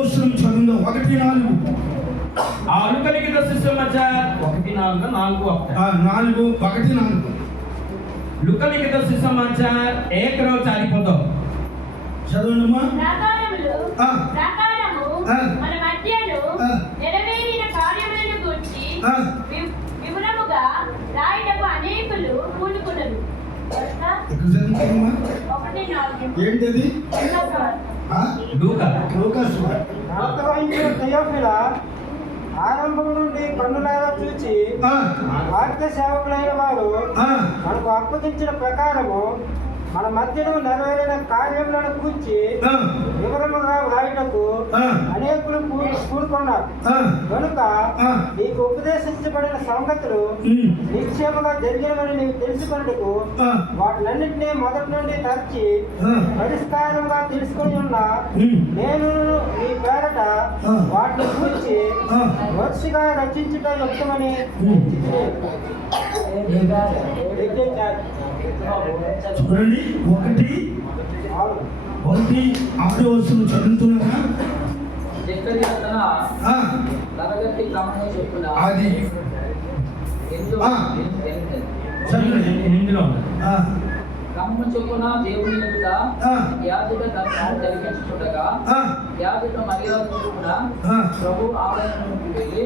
వచనం చదువుదాం. 1:4. लुका लिखित सुसमाचार 1:4 4 1:4. लुका लिखित सुसमाचार 1:4 చదవండమ్మా. మన మధ్యలో నెరవేరిన కార్యములను గురించి వివరముగా రాయటకు అనేకులు కూడుకున్నారు. ఏంటది? ఆరంభం నుండి కన్నులారా చూచి వాక్య సేవకులైన వారు మనకు అప్పగించిన ప్రకారము మన మధ్యలో నెరవేరిన కార్యములను కూర్చి వివరముగా వ్రాయటకు అనేకులు కూడుకున్నారు. కనుక నీకు ఉపదేశించబడిన సంగతులు నిశ్చయముగా జరిగినవని నీవు తెలుసుకున్నట్టుకు వాటిలన్నింటినీ మొదటి నుండి తరచి పరిష్కారంగా తెలుసుకొని ఉన్న నేను నీ పేరట వాటిని కూర్చి వరుసగా రచించుట యుక్తమని చూడండి. 1:6 వచనం చదువుతున్నారా? అది క్రమము చొప్పున దేవుని ఎదుట యాజక ధర్మము జరిగించుచుండగా యాజక మర్యాద చొప్పున ప్రభు ఆలయమునకు వెళ్ళి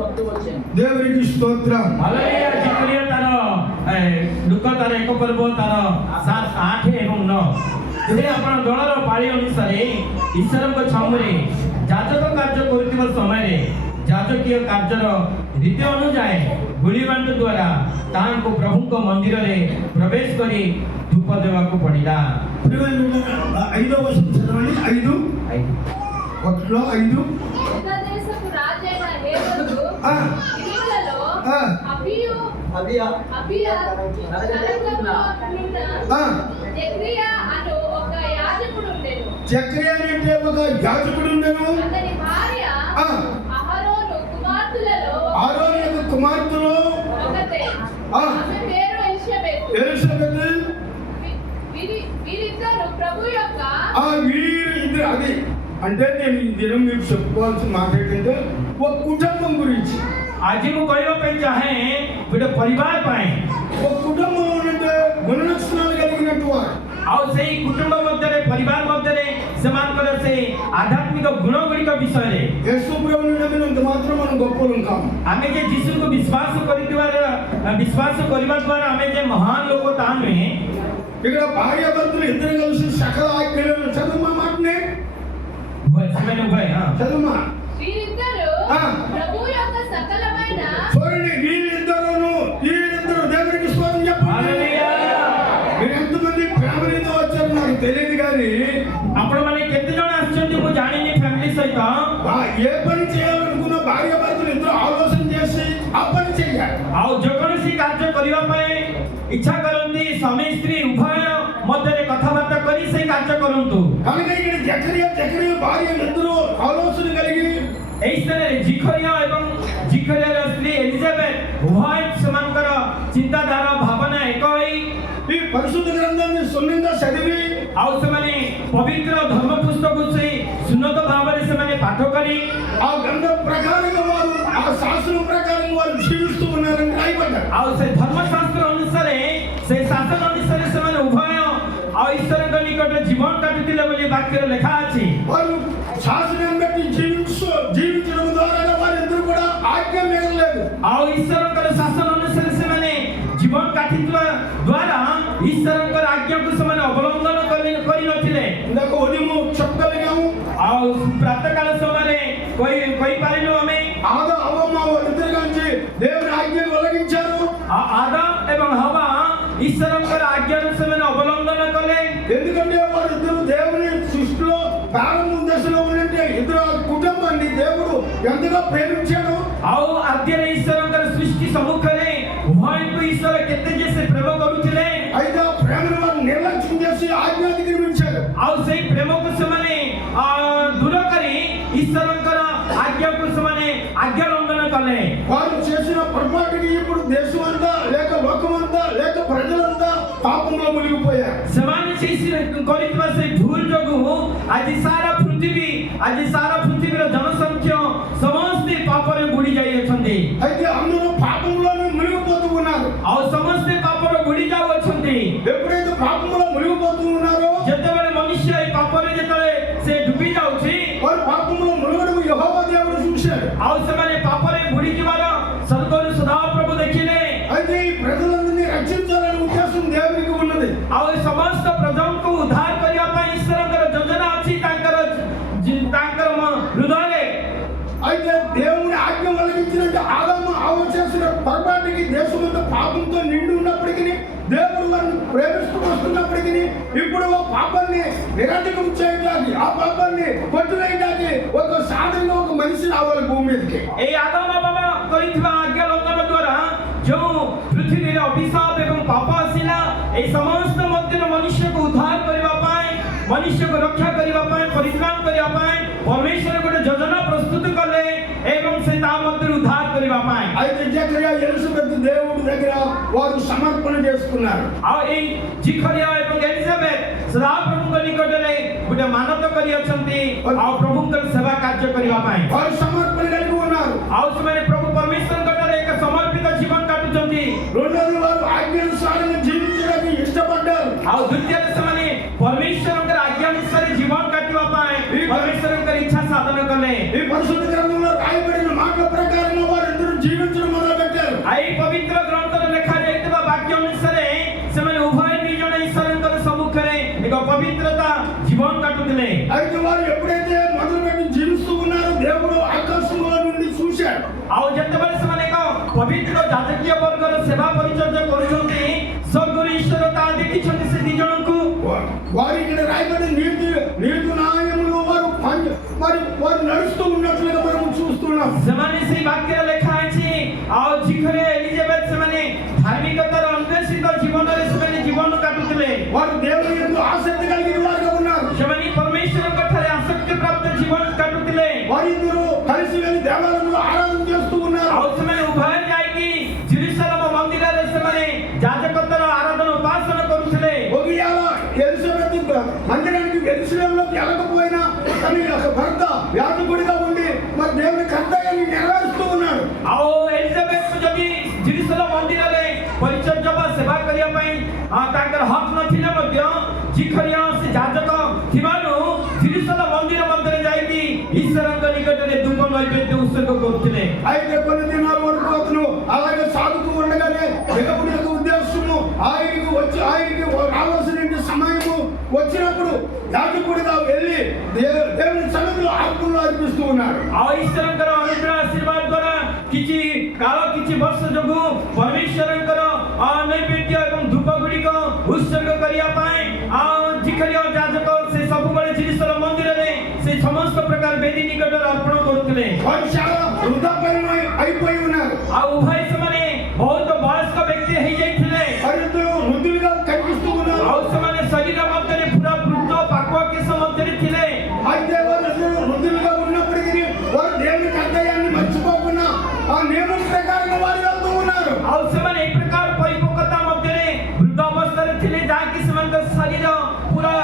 వద్దు వచ్చాను. దేవునికి స్తోత్రం. హల్లెలూయా. जिक्रिया तार लुका तार 1:7 ଏବଂ 9 ସେ ଆପଣ ଦଳର ପାଳି ଅନୁସାରେ ଈଶ୍ୱରଙ୍କ ଛାମୁରେ ଯାଜକ କାର୍ଯ୍ୟ କରୁଥିବା ସମୟରେ ଯାଜକୀୟ କାର୍ଯ୍ୟର ରୀତି ଅନୁଯାୟୀ ଗୁଳିବାଣ୍ଟ ଦ୍ୱାରା ତାଙ୍କୁ ପ୍ରଭୁଙ୍କ ମନ୍ଦିରରେ ପ୍ରବେଶ କରି ଧୂପ ଦେବାକୁ ପଡ଼ିଲା। 5వ వచనం చదవండి. 5 దేశపు రాజైన హేరోదు ఇరులలో అబియా జక్రియా అను ఒక యాజకుడు ఉండెను. జక్రియా అంటే ఒక యాజకుడు ఉండెను. అతని భార్య అహరోను కుమార్తెలో ఒకతే. ఆమె పేరు ఎలిషబెత్. వీరిద్దరు ప్రభు యొక్క వీరిద్దరు అది అంటే నేను ఈ దినం మీకు చెప్పుకోవాల్సిన మాట ఏంటంటే ఒక కుటుంబం గురించి. ଆଜି ମୁଁ କହିବା ପାଇଁ ଚାହେଁ ଗୋଟେ ପରିବାର ପାଇଁ ఒక కుటుంబం అంటే గుణలక్షణాలు కలిగినట్టు వారు. ଆଉ ସେଇ କୁଟୁମ୍ବ ମଧ୍ୟରେ ପରିବାର ମଧ୍ୟରେ ସେମାନଙ୍କର ସେ ଆଧ୍ୟାତ୍ମିକ ଗୁଣ ଗୁଡ଼ିକ ବିଷୟରେ యేసు ప్రభువుని నమ్మినంత మాత్రం మనం గొప్పలం కాము. ଆମେ ଯେ ଯୀଶୁଙ୍କୁ ବିଶ୍ୱାସ କରିବା ଦ୍ୱାରା ଆମେ ଯେ ମହାନ ଲୋକ ତାହା ନୁହେଁ. ఇక్కడ భార్యాభర్తలు ఇద్దరు కలిసి సకల ఆజ్ఞలను చదువుమా మాటనే చదువుమా. వీరిద్దరు ప్రభు యొక్క సకలమైన చూడండి. వీరిద్దరు దేవునికి స్తోత్రం చెప్పండి. మీరు ఎంతమంది ఫ్యామిలీతో వచ్చారు నాకు తెలియదు కానీ ଆପଣ ମାନେ କେତେ ଜଣ ଆସିଛନ୍ତି ମୁଁ ଜାଣିନି ଫ୍ୟାମିଲି ସହିତ. ఏ పని చేయాలనుకున్న భార్యాభర్తలు ఇద్దరు ఆలోచన చేసి ఆ పని చేయాలి. ଆଉ ଯେକୌଣସି କାର୍ଯ୍ୟ କରିବା ପାଇଁ ଇଚ୍ଛା କରନ୍ତି ସ୍ୱାମୀ ସ୍ତ୍ରୀ ଉଭୟ ମଧ୍ୟରେ କଥାବାର୍ତ୍ତା କରି ସେଇ କାର୍ଯ୍ୟ କରନ୍ତୁ. కనుక ఇక్కడ జకరియా భార్య ఇద్దరు ఆలోచన కలిగి ଏହି ସ୍ଥାନରେ ଜିଖରିଆ ଏବଂ ଜିଖରିଆର ସ୍ତ୍ରୀ ଏଲିଜାବେଥ ଉଭୟ ସେମାନଙ୍କର ଚିନ୍ତାଧାରା ଭାବନା ଏକ ହୋଇ ఈ పరిశుద్ధ గ్రంథాన్ని సున్నంగా చదివి ଆଉ ସେମାନେ ପବିତ୍ର ଧର୍ମ ପୁସ୍ତକକୁ ସେ ସୁନ୍ନତ ଭାବରେ ସେମାନେ ପାଠ କରି ఆ గ్రంథ ప్రకారంగా వారు ఆ శాస్త్రం ప్రకారంగా వారు జీవిస్తూ ఉన్నారని రాయబడ్డారు. ଆଉ ସେ ଧର୍ମଶାସ୍ତ୍ର ଅନୁସାରେ ସେ ଶାସନ ଅନୁସାରେ ସେମାନେ ଉଭୟ ଆଉ ଈଶ୍ୱରଙ୍କ ନିକଟରେ ଜୀବନ କାଟୁଥିଲେ ବୋଲି ବାକ୍ୟରେ ଲେଖା ଅଛି. వారు శాసనం బట్టి జీవించడం ద్వారా వారిద్దరు కూడా ఆజ్ఞ మేరలేదు. ଆଉ ଈଶ୍ୱରଙ୍କର ଶାସନ ଅନୁସାରେ ସେମାନେ ଜୀବନ କାଟିଥିବା ଦ୍ୱାରା ଈଶ୍ୱରଙ୍କର ଆଜ୍ଞାକୁ ସେମାନେ ଅବଲମ୍ବନ କରିନଥିଲେ. ఇందాక ఉదయం చెప్పగలిగాము. ଆଉ ପ୍ରାତଃକାଳ ସମୟରେ କହିପାରିଲୁ ଆମେ అవ్వమ్మ వారిద్దరు కలిసి దేవుని ఆజ్ఞను ఉల్లంఘించారు. ఆదాం ଏବଂ హవ్వ ଈଶ୍ୱରଙ୍କର ଆଜ୍ଞାକୁ ସେମାନେ ଅବଲମ୍ବନ କଲେ. ఎందుకంటే వారిద్దరు దేవుని సృష్టిలో ప్రారంభ దశలో ఉన్నట్టే ఇద్దరు కుటుంబాన్ని దేవుడు ఎంతగా ప్రేమించాడు. ଆଉ ଆଦ୍ୟରେ ଈଶ୍ୱରଙ୍କର ସୃଷ୍ଟି ସମ୍ମୁଖରେ ଉଭୟଙ୍କୁ ଈଶ୍ୱର କେତେ ଯେ ସେ ପ୍ରେମ କରୁଥିଲେ. అయితే ఆ ప్రేమను వారు నిర్లక్ష్యం చేసి ఆజ్ఞ అతిక్రమించారు. ଆଉ ସେଇ ପ୍ରେମକୁ ସେମାନେ ଦୂର କରି ଈଶ୍ୱରଙ୍କର ଆଜ୍ଞାକୁ ସେମାନେ ଆଜ୍ଞା ଲଙ୍ଘନ କଲେ. వారు చేసిన పొరపాటుకి ఇప్పుడు దేశం అంతా లేక లోకమంతా లేక ప్రజలంతా పాపంలో మునిగిపోయారు. ସେମାନେ କରିଥିବା ସେ ଭୁଲ ଯୋଗୁଁ ଆଜି ସାରା ପୃଥିବୀର ଜନସଂଖ୍ୟା ସମସ୍ତେ ପାପରେ ବୁଡ଼ି ଯାଇଅଛନ୍ତି। అయితే అందరూ పాపంలోనే మునిగిపోతూ ఉన్నారు. ଆଉ ସମସ୍ତେ ପାପରେ ବୁଡ଼ି ଯାଉଅଛନ୍ତି। ఎప్పుడైతే పాపంలో మునిగిపోతూ ఉన్నారో ଯେତେବେଳେ ମନୁଷ୍ୟ এই ପାପରେ ଯେତେବେଳେ ସେ ଡୁବି ଯାଉଛି, వారు పాపంలో మునుగడము యెహోవా దేవుడు చూశాడు. ଆଉ ସେମାନେ ପାପରେ ବୁଡ଼ି ଯିବାର ସ୍ୱର୍ଗରୁ ସଦାପ୍ରଭୁ ଦେଖିଲେ। అయితే ఈ ప్రజలందరినీ రక్షించాలనే ఉద్దేశం దేవునికి ఉన్నది. ଆଉ ଏ ସମସ୍ତ ପ୍ରଜାଙ୍କୁ ଉଦ୍ଧାର କରିବା ପାଇଁ ଈଶ୍ୱରଙ୍କର ଯୋଜନା ଅଛି ତାଙ୍କର ହୃଦୟରେ। అయితే దేవుని ఆజ్ఞ కలిగించినట్టు ఆదాము అవ్వ చేసిన పొరపాటుకి దేశమంతా పాపంతో నిండి ఉన్నప్పటికీ దేవుడు వారిని ప్రేమిస్తూ వస్తున్నప్పటికీ ఇప్పుడు ఆ పాపాన్ని నిరర్థకం చేయడానికి ఆ పాపాన్ని కొట్టువేయడానికి ఒక సాధనగా ఒక మనిషి రావాలి భూమి మీదకి. এই ଆଦମ ବାବା କରିଥିବା ଆଜ୍ଞା ଲଙ୍ଘନ ଦ୍ୱାରା ଯେଉଁ ପୃଥିବୀରେ ଅଭିଶାପ ଏବଂ ପାପ ଆସିଲା, এই ସମସ୍ତ ମଧ୍ୟରୁ ମନୁଷ୍ୟକୁ ଉଦ୍ଧାର କରିବା ପାଇଁ, ମନୁଷ୍ୟକୁ ରକ୍ଷା କରିବା ପାଇଁ, ପରିତ୍ରାଣ କରିବା ପାଇଁ ପରମେଶ୍ୱର ଗୋଟେ ଯୋଜନା ପ୍ରସ୍ତୁତ କଲେ ଏବଂ ସେ ତା ମଧ୍ୟରୁ ଉଦ୍ଧାର କରିବା ପାଇଁ। అయితే జకరియా ఎలిజబెత్ దేవుడి దగ్గర వారు సమర్పణ చేసుకున్నారు. ଆଉ ଏଇ ଜିଖରିଆ ଏବଂ ଏଲିଜାବେଥ ସଦାପ୍ରଭୁଙ୍କ ନିକଟରେ ଗୋଟେ ମାନତ କରିଅଛନ୍ତି ଆଉ ପ୍ରଭୁଙ୍କର ସେବା କାର୍ଯ୍ୟ କରିବା ପାଇଁ। వారు సమర్పణ కలిగి ఉన్నారు. ଆଉ ସେମାନେ ପ୍ରଭୁ ପରମେଶ୍ୱରଙ୍କ ଠାରେ ଏକ ସମର୍ପିତ ଜୀବନ କାଟୁଛନ୍ତି। రెండోది వారు ఆజ్ఞానుసారంగా జీవించడానికి ఇష్టపడ్డారు. ଆଉ ଦ୍ୱିତୀୟରେ ସେମାନେ ପରମେଶ୍ୱରଙ୍କର ଆଜ୍ଞା ଅନୁସାରେ ଜୀବନ କାଟିବା ପାଇଁ ପରମେଶ୍ୱରଙ୍କର ଇଚ୍ଛା ସାଧନ କଲେ। ఈ పరిశుద్ధ గ్రంథంలో రాయబడిన మాటల ప్రకారంగా వారందరూ జీవించడం మొదలుపెట్టారు. ଏଇ ପବିତ୍ର ଗ୍ରନ୍ଥରେ ଲେଖାଯାଇଥିବା ବାକ୍ୟ ଅନୁସାରେ ସେମାନେ ଉଭୟ ଦୁଇ ଜଣ ଈଶ୍ୱରଙ୍କର ସମ୍ମୁଖରେ ଏକ ପବିତ୍ରତା ଜୀବନ କାଟୁଥିଲେ। అయితే వారు ఎప్పుడైతే మొదలుపెట్టి జీవిస్తూ ఉన్నారో దేవుడు ఆకాశంలో నుండి చూశాడు. ଆଉ ଯେତେବେଳେ ସେମାନେ ଏକ ପବିତ୍ର ଯାଜକୀୟ ବର୍ଗର ସେବା ପରିଚର୍ଯା କରୁଛନ୍ତି, ସ୍ୱର୍ଗରୁ ଈଶ୍ୱର ତାହା ଦେଖିଛନ୍ତି ସେ ଦି ଜଣଙ୍କୁ। వారు ఇక్కడ రాయబడిన నీతి న్యాయములు వారు నడుస్తూ ఉన్నట్లుగా మనం చూస్తున్నాం. ସେମାନେ ସେଇ ବାକ୍ୟରେ ଲେଖା ଅଛି। ଆଉ ଜିଖରିଆ ଏଲିଜାବେଥ ସେମାନେ ଧାର୍ମିକତାର ଅନ୍ୱେଷିତ ଜୀବନରେ ସେମାନେ ଜୀବନ କାଟୁଥିଲେ। వారు దేవుని యందు ఆసక్తి కలిగిన వారుగా ఉన్నారు. ସେମାନେ ପରମେଶ୍ୱରଙ୍କ ଠାରେ ଆସକ୍ତି ପ୍ରାପ୍ତ ଜୀବନ କାଟୁଥିଲେ। వారిద్దరూ కలిసి వెళ్ళి దేవాలయంలో ఆరాధన చేస్తూ ఉన్నారు. ଆଉ ସେମାନେ ଉଭୟ ଯାଇକି ଜେରୁସାଲେମ ମନ୍ଦିରରେ ସେମାନେ ଯାଜକତାର ଆରାଧନା ଉପାସନା କରୁଥିଲେ। ఒకవేళ ఎలిజబెత్ మందిరానికి యెరూషలేములోకి వెళ్ళకపోయినా తన యొక్క భర్త యాజకుడిగా ఉండి మరి దేవుని కర్తవ్యాన్ని నెరవేరుస్తూ ఉన్నాడు. ଆଉ ଏଲିଜାବେଥ ଯଦି ଜେରୁସାଲେମ ମନ୍ଦିରରେ ପରିଚର୍ଯା ବା ସେବା କରିବା ପାଇଁ ତାଙ୍କର ହକ୍ ନଥିଲେ ମଧ୍ୟ ଜିଖରିଆ ସେ ଯାଜକ ଥିବାରୁ ଜେରୁସାଲେମ ମନ୍ଦିର ମଧ୍ୟରେ ଯାଇକି ଈଶ୍ୱରଙ୍କ ନିକଟରେ ଧୂପ ନୈବେଦ୍ୟ ଉତ୍ସର୍ଗ କରୁଥିଲେ। అయితే కొన్ని దినాల వరకు అతను అలాగే సాగుతూ ఉండగానే దేవుడి యొక్క ఉద్దేశము ఆయనకి రావాల్సిన సమయము వచ్చినప్పుడు యాజకుడిగా వెళ్ళి దేవుని సన్నిధిలో ఆత్మలో అర్పిస్తూ ఉన్నాడు. ଆଉ ଈଶ୍ୱରଙ୍କର ଅନୁଗ୍ରହ ଆଶୀର୍ବାଦ ଦ୍ୱାରା କିଛି କାଳ କିଛି ବର୍ଷ ଯୋଗୁଁ ପରମେଶ୍ୱରଙ୍କର ନୈବେଦ୍ୟ ଏବଂ ଧୂପ ଗୁଡ଼ିକ ଉତ୍ସର୍ଗ କରିବା ପାଇଁ ଜିଖରିଆ ଯାଜକ ସେ ସବୁବେଳେ ଜେରୁସାଲେମ ମନ୍ଦିରରେ ସେ ସମସ୍ତ ପ୍ରକାର ବେଦୀ ନିକଟରେ ଅର୍ପଣ କରୁଥିଲେ। వారు చాలా వృద్ధాప్యం అయిపోయి ఉన్నారు. ଆଉ ଉଭୟ ସେମାନେ ବହୁତ ବୟସ୍କ ବ୍ୟକ୍ତି ହେଇଯାଇଥିଲେ। వారిద్దరూ వృద్ధులుగా కనిపిస్తూ ఉన్నారు. ଆଉ ସେମାନେ ଶରୀର ମଧ୍ୟରେ ପୁରା ବୃଦ୍ଧ ପାକୁଆ କେଶ ମଧ୍ୟରେ ଥିଲେ। అయితే వారిద్దరూ వృద్ధులుగా ఉన్నప్పటికీ వారు దేవుని కర్తవ్యాన్ని మర్చిపోకుండా ఆ నియమం ప్రకారంగా వారు వెళ్తూ ఉన్నారు. ଆଉ ସେମାନେ ଏ ପ୍ରକାର ପରିପକ୍ୱତା ମଧ୍ୟରେ ବୃଦ୍ଧ ଅବସ୍ଥାରେ ଥିଲେ, ଯାହାକି ସେମାନଙ୍କ ଶରୀର ପୁରା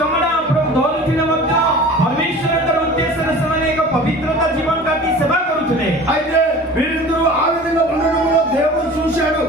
ଚମଡ଼ା ଧରୁଥିଲେ ମଧ୍ୟ ପରମେଶ୍ୱରଙ୍କର ଉଦ୍ଦେଶ୍ୟରେ ସେମାନେ ଏକ ପବିତ୍ରତା ଜୀବନ କାଟି ସେବା କରୁଥିଲେ। అయితే వీరిద్దరూ ఆ విధంగా ఉండడంలో దేవుడు చూశాడు.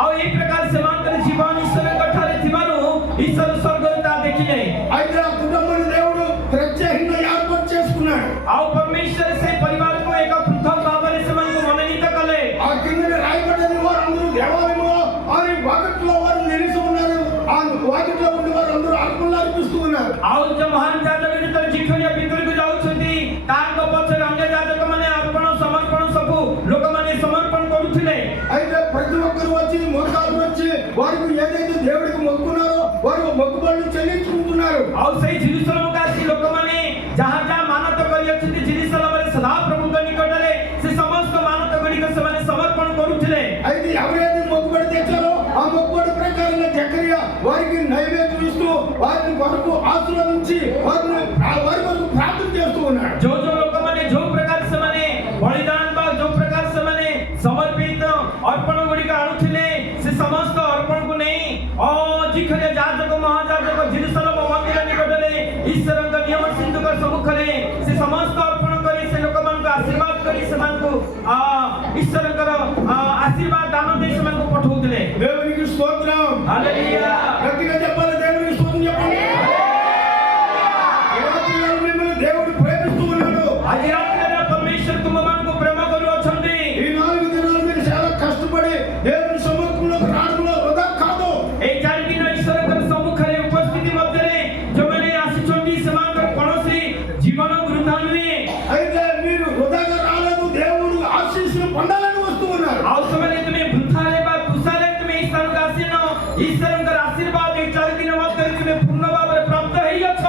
ଆଉ ଏଇ ପ୍ରକାର ସେମାନଙ୍କର ଜୀବନ ଈଶ୍ୱରଙ୍କ ଠାରେ ଥିବାରୁ ଈଶ୍ୱର ସ୍ୱର୍ଗରେ ତାହା ଦେଖିଲେ। అయితే ఆ కుటుంబాన్ని దేవుడు ప్రత్యేకంగా ఏర్పాటు చేసుకున్నాడు. ଆଉ ପରମେଶ୍ୱର ସେ ପରିବାରକୁ ଏକ ପୃଥକ ଭାବରେ ସେମାନଙ୍କୁ ମନୋନୀତ କଲେ। ఆ కింద రాయబడిన వారందరూ దేవాలయంలో వారి వాకిట్లో వారు నిలిచి ఉన్నారు. ఆ వాకిట్లో ఉండి వారందరూ అర్పణలు అర్పిస్తూ ఉన్నారు. ଆଉ ଯୋଉ ମହାନ ଯାଜକ ଯେତେବେଳେ ଜିଖରିଆ ଭିତରକୁ ଯାଉଛନ୍ତି, ତାଙ୍କ ପଛରେ ଅନ୍ୟ ଯାଜକ ମାନେ ଅର୍ପଣ ସମର୍ପଣ ସବୁ ଲୋକମାନେ ସମର୍ପଣ କରୁଥିଲେ। అయితే ప్రతి ఒక్కరు వచ్చి మోకాలు వచ్చి వారికి ఏదైతే దేవుడికి మొక్కున్నారో వారు మొక్కుబడులు చెల్లించుకుంటున్నారు. ଆଉ ସେଇ ଜେରୁସାଲେମକୁ ଆସି ଲୋକମାନେ ଯାହା ଯାହା ମାନତ କରିଅଛନ୍ତି ଜେରୁସାଲେମରେ ସଦାପ୍ରଭୁଙ୍କ ନିକଟରେ ସେ ସମସ୍ତ ମାନତ ଗୁଡ଼ିକ ସେମାନେ ସମର୍ପଣ କରୁଥିଲେ। అయితే ఎవరైతే మొక్కుబడి తెచ్చారో ఆ మొక్కుబడి ప్రకారంగా జకరియా వారికి నైవేద్యం ఇస్తూ వారిని కొరకు ఆశీర్వదించి వారి కొరకు ప్రార్థన చేస్తూ ఉన్నాడు. ଯୋଉ ଯୋଉ ଲୋକମାନେ ଯୋଉ ପ୍ରକାର ସେମାନେ ବଳିଦାନ ବା ଯୋଉ ପ୍ରକାର ସେମାନେ ସମର୍ପିତ ଅର୍ପଣ ଗୁଡ଼ିକ ଆଣୁଥିଲେ, ସେ ସମସ୍ତ ଅର୍ପଣକୁ ନେଇ ଜିଖରିଆ ଯାଜକ ମହାଯାଜକ ଆମର ସିନ୍ଧୁଙ୍କ ସମ୍ମୁଖରେ ସେ ସମସ୍ତ ଅର୍ପଣ କରି ସେ ଲୋକମାନଙ୍କୁ ଆଶୀର୍ବାଦ କରି ସେମାନଙ୍କୁ ଈଶ୍ୱରଙ୍କର ଆଶୀର୍ବାଦ ଦାନ ଦେଇ ସେମାନଙ୍କୁ ପଠାଉଥିଲେ। దేవునికి స్తోత్రం, హల్లెలూయా। గట్టిగా చెప్పాలి, దేవునికి స్తోత్రం చెప్పండి। ఈ రాత్రి మిమ్మల్ని దేవుడు ప్రేమిస్తూ ఉన్నాడు। ଆଜି ରାତିରେ ପରମେଶ୍ୱର ତୁମମାନଙ୍କୁ ପ୍ରେମ କରୁଅଛନ୍ତି। ఈ 4 దినాలు మీరు చాలా కష్టపడి దేవుని సముఖంలో రావడంలో వృధా కాదు। এই 4 ଦିନ ଈଶ୍ୱରଙ୍କର ସମ୍ମୁଖରେ ଉପସ୍ଥିତି ମଧ୍ୟରେ ଯେଉଁମାନେ ଆସିଛନ୍ତି ସେମାନଙ୍କର କୌଣସି ଜୀବନ ବୃଥା ନୁହେଁ। అయితే మీరు వృధాగా రాలేదు, దేవుడు ఆశీస్సులు పొందాలని వస్తూ ఉన్నారు। ଆଉ ସେମାନେ ତୁମେ ବୃଥାରେ ବା କୁଶାରେ ତୁମେ ଏହି ସ୍ଥାନକୁ ଆସିନ, ଈଶ୍ୱରଙ୍କର ଆଶୀର୍ବାଦ এই 4 ଦିନ ମଧ୍ୟରେ ତୁମେ ପୂର୍ଣ୍ଣ ଭାବରେ ପ୍ରାପ୍ତ ହେଇଅଛ।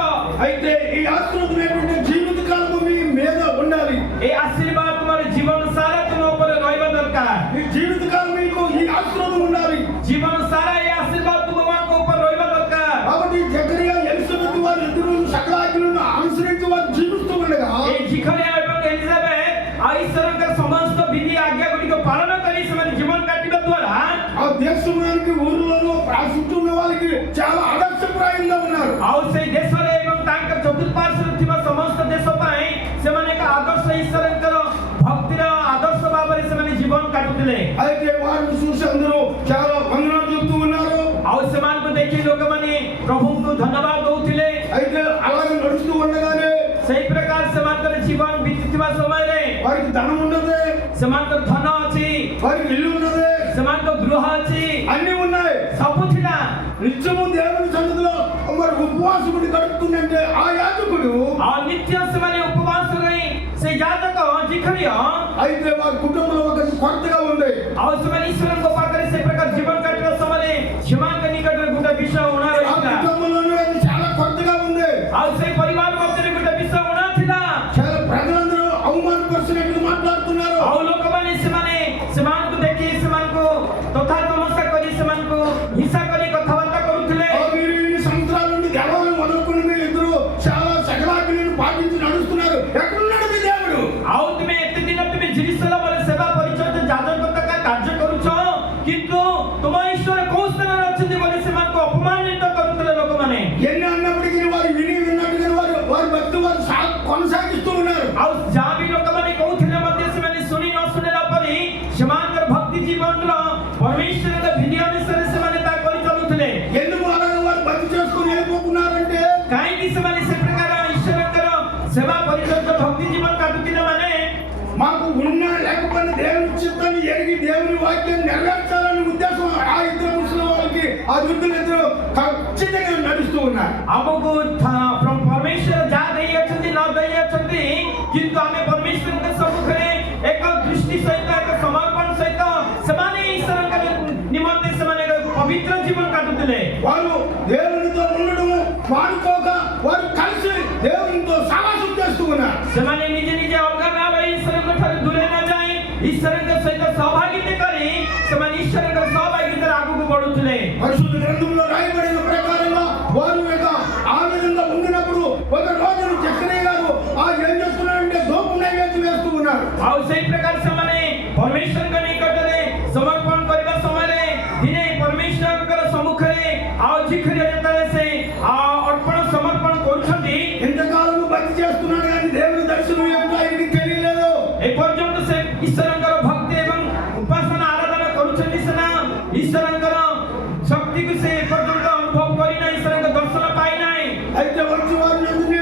అయితే ఈ ఆశీర్వాదమైనటువంటి జీవిత కాలము మీ మీద ఉండాలి। এই আশীর্বাদ তোমার জীবন সারা তোমার উপরে রহিবা দরকার। ఈ జీవిత కాలం మీకు ఈ ఆశీర్వాదం ఉండాలి। জীবন সারা এই আশীর্বাদ তোমার উপর রহিবা দরকার। కాబట్టి జకరియా ఎలిజబెత్ వారి ఇద్దరు సకల ఆజ్ఞలను అనుసరించి వారు జీవిస్తూ ఉండగా এই জিখরিয়া এবং এলিজাবেথ ঈশ্বরଙ୍କର ସମସ୍ତ ବିଧି ଆଜ୍ଞା ଗୁଡ଼ିକ ପାଳନ କରି ସେମାନେ ଜୀବନ କାଟିବା ଦ୍ୱାରା ఆ దేశంలోనికి ఊర్లలో చుట్టూ ఉన్న వాళ్ళకి చాలా ఆదర్శప్రాయంగా ఉన్నారు। ଆଉ ସେଇ ଦେଶରେ ଏବଂ ତାଙ୍କ ଚତୁଃପାର୍ଶ୍ୱରେ ଥିବା ସମସ୍ତ ଦେଶ ପାଇଁ ସେମାନେ ଏକ ଆଦର୍ଶ ଈଶ୍ୱରଙ୍କର ଭକ୍ତିର ଆଦର୍ଶ ଭାବରେ ସେମାନେ ଜୀବନ କାଟୁଥିଲେ। అయితే వారిని చూసి అందరూ చాలా వందనాలు చెప్తూ ఉన్నారు। ଆଉ ସେମାନଙ୍କୁ ଦେଖି ଲୋକମାନେ ପ୍ରଭୁଙ୍କୁ ଧନ୍ୟବାଦ ଦଉଥିଲେ। అయితే అలాగే నడుస్తూ ఉండగానే ସେଇ ପ୍ରକାର ସେମାନଙ୍କର ଜୀବନ ବିତିଥିବା ସମୟରେ వారికి ధనం ఉన్నదే, ସେମାନଙ୍କର ଧନ ଅଛି, వారికి ఇల్లు ఉన్నదే, ସେମାନଙ୍କ గృହ ଅଛି, అన్ని ఉన్నాయి। ସବୁ ଥିଲା। నిత్యము దేవుని సన్నిధిలో మరి ఉపవాసముడి గడుపుతుందంటే ఆ యాజకుడు ଆଉ ନିତ୍ୟ ସେମାନେ ଉପବାସ ରହି ସେ ଯାଜକ ଜିଖରିୟ అయితే వారి కుటుంబంలో ఒక కొరతగా ఉంది। ଆଉ ସେମାନେ ଈଶ୍ୱରଙ୍କ ପାଖରେ ସେ ପ୍ରକାର ଜୀବନ କାଟିବା ସମୟରେ ସେମାନଙ୍କ ନିକଟରେ ଗୋଟେ ବିଷୟ ଉଣା ఆ ରହିଥିଲା। కుటుంబంలోనే అది చాలా కొరతగా ఉంది। ଆଉ ସେଇ ପରିବାର ମଧ୍ୟରେ ଗୋଟେ ବିଷୟ ଉଣା ଥିଲା। చాలా ప్రజలందరూ అవమానపరిచినట్లు మాట్లాడుతున్నారు। ଆଉ ଲୋକମାନେ ସେମାନଙ୍କୁ ଦେଖି ସେମାନଙ୍କୁ ତଥା ତମସ୍କା କରି ସେମାନଙ୍କୁ ହିଂସା କରି କଥାବାର୍ତ୍ତା କରୁଥିଲେ। మీరు ఇన్ని సంవత్సరాల నుండి దేవాలయం మొదలుకొని మీరు ఇద్దరు చాలా సకలాజ్ఞలను పాటించి నడుస్తున్నారు, ఎక్కడున్నాడు మీ దేవుడు? ଆଉ ତୁମେ ଏତେ ଦିନ ତୁମେ ଜେରୁସାଲେମରେ ସେବା ପରିଚୟ ଯାଜକତା କାର୍ଯ୍ୟ କରୁଛ, କିନ୍ତୁ ତୁମ ଈଶ୍ୱର କୋଉ ସ୍ଥାନରେ ଅଛନ୍ତି ବୋଲି ସେମାନଙ୍କୁ ଅପମାନିତ କରୁଥିଲେ ଲୋକମାନେ। ఎన్ని అన్నప్పటికీ వారు విన్నట్టుగా వారి భక్తి వారు కొనసాగిస్తూ ఉన్నారు। ଆଉ ଯାହା ବି ଲୋକମାନେ କହୁଥିଲେ ମଧ୍ୟ ସେମାନେ ଶୁଣି ନ ଶୁଣିଲା ପରି ସେମାନଙ୍କର ଭକ୍ତି ଜୀବନର ପରମେଶ୍ୱରଙ୍କ ବିଧି ଅନୁସାରେ ସେମାନେ ତାହା କରି ଚାଲୁଥିଲେ। ఎందుకు అలాగే వారు భక్తి చేసుకుని వెళ్ళిపోతున్నారంటే କାହିଁକି ସେମାନେ ସେ ପ୍ରକାର ଈଶ୍ୱରଙ୍କର ସେବା ପରିଚୟ ଭକ୍ତି ଜୀବନ କାଟୁଥିଲେ ମାନେ మాకు ఉన్న లేకపోయినా దేవుని చిత్తాన్ని ఎరిగి దేవుని వాక్యాన్ని నెరవేర్చాలనే ఉద్దేశం ఆ ఇద్దరు ముసలి వాళ్ళకి ఆ వృద్ధులు ఇద్దరు ఖచ్చితంగా నడుస్తూ ఉన్నారు। ଆମକୁ ପରମେଶ୍ୱର ଯାହା ଦେଇ ଅଛନ୍ତି ନ ଦେଇ ଅଛନ୍ତି, କିନ୍ତୁ ଆମେ ପରମେଶ୍ୱରଙ୍କ ସମ୍ମୁଖରେ ଏକ ଦୃଷ୍ଟି ସହିତ ଏକ ସମର୍ପଣ ସହିତ ସେମାନେ ଈଶ୍ୱରଙ୍କ ନିମନ୍ତେ ସେମାନେ ଏକ ପବିତ୍ର ଜୀବନ କାଟୁଥିଲେ। వారు దేవునితో ఉండడం మానుకోక వారు కలిసి దేవునితో సమాసం చేస్తూ ఉన్నారు। ସେମାନେ ନିଜେ ନିଜେ ଅଲଗା ନ ରହି ଈଶ୍ୱରଙ୍କ ଠାରୁ ଦୂରେଇ ନ ଯାଇ ଈଶ୍ୱରଙ୍କ ସହିତ ସହଭାଗିତା କରି ସେମାନେ ଈଶ୍ୱରଙ୍କ ସହଭାଗିତାରେ ଆଗକୁ ବଢୁଥିଲେ। పరిశుద్ధ గ్రంథంలో రాయబడిన ప్రకారంగా వారు ఆ విధంగా ఉండినప్పుడు ఒక రోజున జకరియా గారు ఏం చేస్తున్నారంటే ధూప నైవేద్యం వేస్తూ ఉన్నారు। ଆଉ ସେଇ ପ୍ରକାର ସେମାନେ ପରମେଶ୍ୱରଙ୍କ ନିକଟରେ ସମର୍ପଣ କରିବା ସମୟରେ ଦିନେ ପରମେଶ୍ୱରଙ୍କର ସମ୍ମୁଖରେ ଆଉ ଜିଖରିୟ ଯେତେବେଳେ ସେ ଅର୍ପଣ ସମର୍ପଣ କରୁଛନ୍ତି, ఎంతకాలం భక్తి చేస్తున్నాడు కానీ దేవుని దర్శనం ఏమిటో ఆయనకి తెలియలేదు। ଏପର୍ଯ୍ୟନ୍ତ ସେ ଈଶ୍ୱରଙ୍କର ଭକ୍ତି ଏବଂ ଉପାସନା ଆରାଧନା କରୁଛନ୍ତି ସିନା ଈଶ୍ୱରଙ୍କର ଶକ୍ତିକୁ ସେ ଏପର୍ଯ୍ୟନ୍ତ ଅନୁଭବ କରିନାହିଁ, ଈଶ୍ୱରଙ୍କ ଦର୍ଶନ ପାଇନାହିଁ। అయితే వచ్చి వారిని అందుకే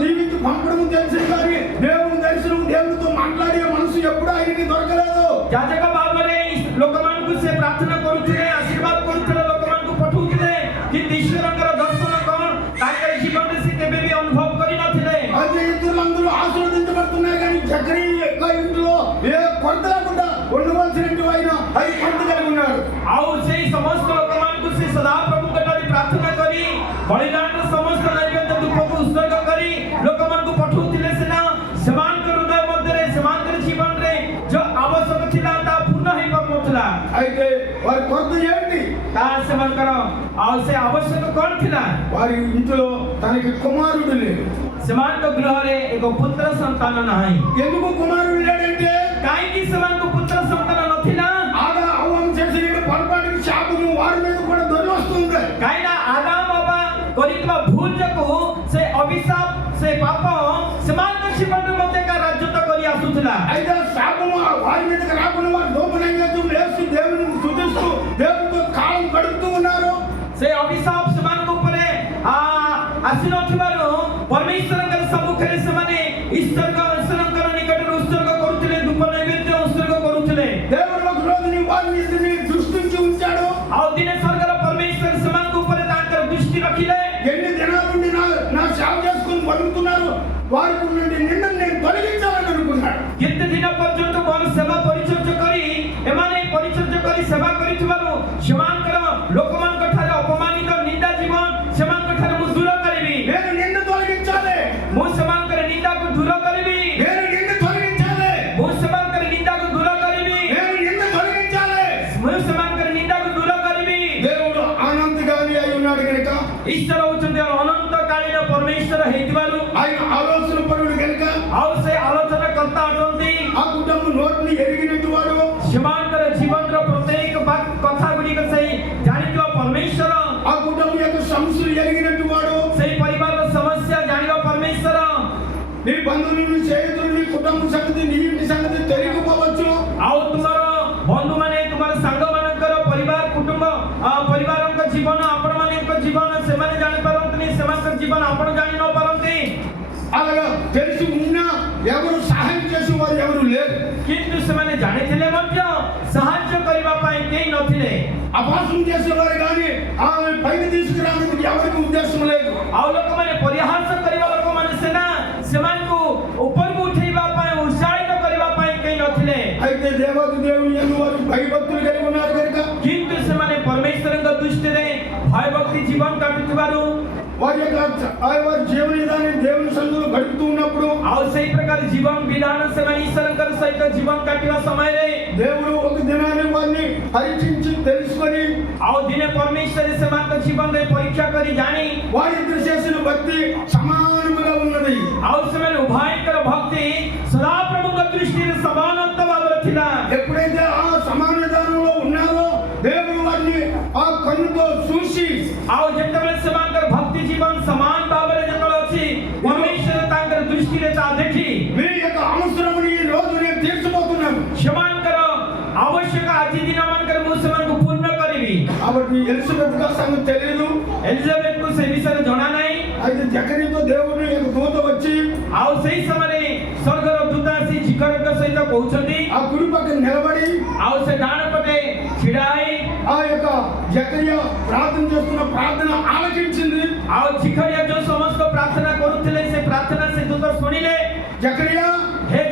దీవించి పంపడం తెలిసి కానీ దేవుని దర్శనం దేవునితో మాట్లాడే మనసు ఎప్పుడు ఆయనకి దొరకలేదు। ଯାଜକ ଭାବରେ ଲୋକମାନଙ୍କୁ ସେ ପ୍ରାର୍ଥନା କରୁଥିଲେ, ଆଶୀର୍ବାଦ କରୁଥିଲେ, ଲୋକମାନଙ୍କୁ ପଠଉଥିଲେ, କିନ୍ତୁ ଈଶ୍ୱରଙ୍କର ଦର୍ଶନ କଣ ତାଙ୍କର ଜୀବନରେ ସେ କେବେ ବି ଅନୁଭବ କରିନଥିଲେ। అయితే ఇతరులందరూ ఆశీర్వదించబడుతున్నారు కానీ జకరియా యొక్క ఇంట్లో ఏ కొరత లేకుండా ఉండవలసినట్టు ఆయన అది కొరత కలిగి ఉన్నారు। ଆଉ ସେଇ ସମସ୍ତ ଲୋକମାନଙ୍କୁ ସେ ସଦାପ୍ରଭୁଙ୍କ ଠାରେ ପ୍ରାର୍ଥନା କରି ବଳିଦାନର ସମସ୍ତ ନୈବେଦ୍ୟ ଧୂପକୁ ଉତ୍ସର୍ଗ କରି ଲୋକମାନଙ୍କୁ ପଠଉଥିଲେ ସିନା ସେମାନଙ୍କ ହୃଦୟ ମଧ୍ୟରେ ସେମାନଙ୍କ ଜୀବନରେ ଯୋଉ ଆବଶ୍ୟକ ଥିଲା ତାହା ପୂର୍ଣ୍ଣ ହେଇପାରୁନଥିଲା। అయితే వారి కొరత ఏంటి? ତାହା ସେମାନଙ୍କର ଆଉ ସେ ଆବଶ୍ୟକ କଣ ଥିଲା? వారి ఇంట్లో తనకి కుమారుడు లేడు। ସେମାନଙ୍କ ଗୃହରେ ଏକ ପୁତ୍ର ସନ୍ତାନ ନାହିଁ। ఎందుకు కుమారుడు లేడంటే କାହିଁକି ସେମାନଙ୍କୁ ପୁତ୍ର ସନ୍ତାନ ନଥିଲା? ఆదా అవ్వం చేసిన పొరపాటుకి శాపము వారి మీద కూడా దొరికి వస్తుంది। କାହିଁକିନା ଆଦାମ ବାବା କରିଥିବା ଭୁଲ ଯୋଗୁଁ ସେ ଅଭିଶାପ ସେ ସେ ପାପ ସେମାନଙ୍କ ଜୀବନରେ ମଧ୍ୟ ଏକ ରାଜତ୍ୱ କରି ଆସୁଥିଲା। అయితే శాపము వారి మీదకి రాకుండా వారు దోమనైనట్టు లేచి దేవుని స్తుతిస్తూ దేవునితో కాలం గడుపుతూ ఉన్నారు. ସେ ଅଭିଶାପ ସେମାନଙ୍କ ଉପରେ ଆସିନଥିବାରୁ ପରମେଶ୍ୱରଙ୍କର ସମ୍ମୁଖରେ ସେମାନେ ଈଶ୍ୱରଙ୍କର ନିକଟରେ ଉତ୍ସର୍ଗ କରୁଥିଲେ, ଧୂପ ନୈବେଦ୍ୟ ଉତ୍ସର୍ଗ କରୁଥିଲେ। దేవుడు ఒక రోజుని వారిని దృష్టించి ఉంచాడు. ଆଉ ଦିନେ ସ୍ୱର୍ଗର ପରମେଶ୍ୱର ସେମାନଙ୍କ ଉପରେ ତାଙ୍କର ଦୃଷ୍ଟି ରଖିଲେ। ఎన్ని దినాల నుండి నా సేవ చేసుకుని బతుకుతున్నారు, వారికి నుండి నిన్ను నేను తొలగించాలని అనుకున్నాడు. କେତେ ଦିନ ପର୍ଯ୍ୟନ୍ତ ମୋର ସେବା ପରିଚର୍ଯା କରି ଏମାନେ ପରିଚର୍ଯା କରି ସେବା କରିଥିବାରୁ ସେମାନଙ୍କର ଲୋକମାନଙ୍କ ଠାରେ ଅପମାନିତ ନିନ୍ଦା ଜୀବନ ସେମାନଙ୍କ ଠାରେ ମୁଁ ଦୂର କରିବି। నేను నిన్ను తొలగించాలి, ମୁଁ ସେମାନଙ୍କର ନିନ୍ଦାକୁ ଦୂର କରିବି। నేను నిన్ను తొలగించాలి, ମୁଁ ସେମାନଙ୍କର ନିନ୍ଦାକୁ ଦୂର କରିବି। నేను నిన్ను తొలగించాలి. ମୁଁ ସେମାନଙ୍କର ନିନ୍ଦାକୁ ଦୂର କରିବି। దేవుడు అనంతగాని అయి ఉన్నాడు కనుక, ଈଶ୍ୱର ହଉଛନ୍ତି ଅନନ୍ତକାଳୀନ ପରମେଶ୍ୱର ହେଇଥିବାରୁ, ఆయన ఆలోచన పరుడు కనుక, ଆଉ ସେ ଆଲୋଚନା କର୍ତ୍ତା ଅଟନ୍ତି। ఆ కుటుంబం నోటిని ఎరిగినట్టు వాడు, ସେମାନଙ୍କର ଜୀବନର ପ୍ରତ୍ୟେକ କଥା ଗୁଡ଼ିକ ସେଇ ଜାଣିଥିବା ପରମେଶ୍ୱର, ఆ కుటుంబం యొక్క సమస్యలు ఎరిగినట్టు వాడు. ସେଇ ପରିବାରର ସମସ୍ୟା ଜାଣିବା ପରମେଶ୍ୱର। నీ బంధువులు, స్నేహితులు, నీ కుటుంబ సంగతి, నీ ఇంటి సంగతి తెలియకపోవచ్చు. ଆଉ ତୁମର ବନ୍ଧୁମାନେ, ତୁମର ସାଙ୍ଗମାନଙ୍କର ପରିବାର କୁଟୁମ୍ବ ପରିବାରଙ୍କ ଜୀବନ, ଆପଣମାନଙ୍କ ଜୀବନ ସେମାନେ ଜାଣିପାରନ୍ତିନି, ସେମାନଙ୍କ ଜୀବନ ଆପଣ ଜାଣି ନ ପାରନ୍ତି। అలాగా తెలిసి ఉన్నా ఎవరు సహాయం చేసేవారు ఎవరు లేరు. କିନ୍ତୁ ସେମାନେ ଜାଣିଥିଲେ ମଧ୍ୟ ସାହାଯ୍ୟ କରିବା ପାଇଁ କେହି ନଥିଲେ। అపాసం చేసేవారు కానీ ఆమె పైకి తీసుకురావడానికి ఎవరికి ఉద్దేశం లేదు. ଆଉ ଲୋକମାନେ ପରିହାସ କରିବା ଲୋକମାନେ ସିନା ସେମାନଙ୍କୁ ଉପରକୁ ଉଠେଇବା ପାଇଁ, ଉତ୍ସାହିତ କରିବା ପାଇଁ କେହି ନଥିଲେ। అయితే దేవత దేవుని యందు వారు భయభక్తులు కలిగి ఉన్నారు కనుక, କିନ୍ତୁ ସେମାନେ ପରମେଶ୍ୱରଙ୍କ ଦୃଷ୍ଟିରେ ଭୟଭକ୍ତି ଜୀବନ କାଟୁଥିବାରୁ, వారి జీవన విధానం దేవుని సందులో గడుపుతూ ఉన్నప్పుడు, ଆଉ ସେଇ ପ୍ରକାର ଜୀବନ ବିଧାନ ସେମାନେ ଈଶ୍ୱରଙ୍କର ସହିତ ଜୀବନ କାଟିବା ସମୟରେ దేవుడు ఒక దినాన్ని వారిని పరీక్షించి తెలుసుకొని, ଆଉ ଦିନେ ପରମେଶ୍ୱର ସେମାନଙ୍କ ଜୀବନରେ ପରୀକ୍ଷା କରି ଜାଣି వారిద్దరు చేసిన భక్తి సమానముగా ఉన్నది. ଆଉ ସେମାନେ ଉଭୟଙ୍କର ଭକ୍ତି ସଦାପ୍ରଭୁଙ୍କ ଦୃଷ୍ଟିରେ ସମାନତ୍ୱ ଭାବରେ ଥିଲା। ఎప్పుడైతే ఆ సమాన విధానంలో ఉన్నారో దేవుడు వారిని ఆ కన్నుతో చూసి, ଆଉ ଯେତେବେଳେ ସେମାନଙ୍କର ଭକ୍ତି ଜୀବନ ସମାନ ଭାବରେ ଯେତେବେଳେ ଅଛି, ପରମେଶ୍ୱର ତାଙ୍କର ଦୃଷ୍ଟିରେ ତାହା ଦେଖି మీ యొక్క అవసరముని ఈ రోజు నేను తీర్చబోతున్నాను. ସେମାନଙ୍କର ଆବଶ୍ୟକ ଆଜି ଦିନ ମାନଙ୍କରେ ମୁଁ ସେମାନଙ୍କୁ ପୂର୍ଣ୍ଣ କରିବି। కాబట్టి ఎలిజబెత్ గారి సంగతి తెలియదు. ଏଲିଜାବେଥକୁ ସେ ବିଷୟରେ ଜଣା ନାହିଁ। అయితే జకరీతో దేవుని యొక్క దూత వచ్చి ଆଉ ସେଇ ସମୟରେ ସ୍ୱର୍ଗର ଦୂତ ଆସି ଝିକରଙ୍କ ସହିତ କହୁଛନ୍ତି, ఆ కుడి పక్కన నిలబడి ଆଉ ସେ ଡାହାଣ ପଟେ ଛିଡା ହେଇ ఆ యొక్క జకరియా ప్రార్థన చేస్తున్న ప్రార్థన ఆలకించింది. ଆଉ ଝିକରିଆ ଯୋଉ ସମସ୍ତ ପ୍ରାର୍ଥନା କରୁଥିଲେ ସେ ପ୍ରାର୍ଥନା ସେ ଦୂତ ଶୁଣିଲେ। జకరియా ହେ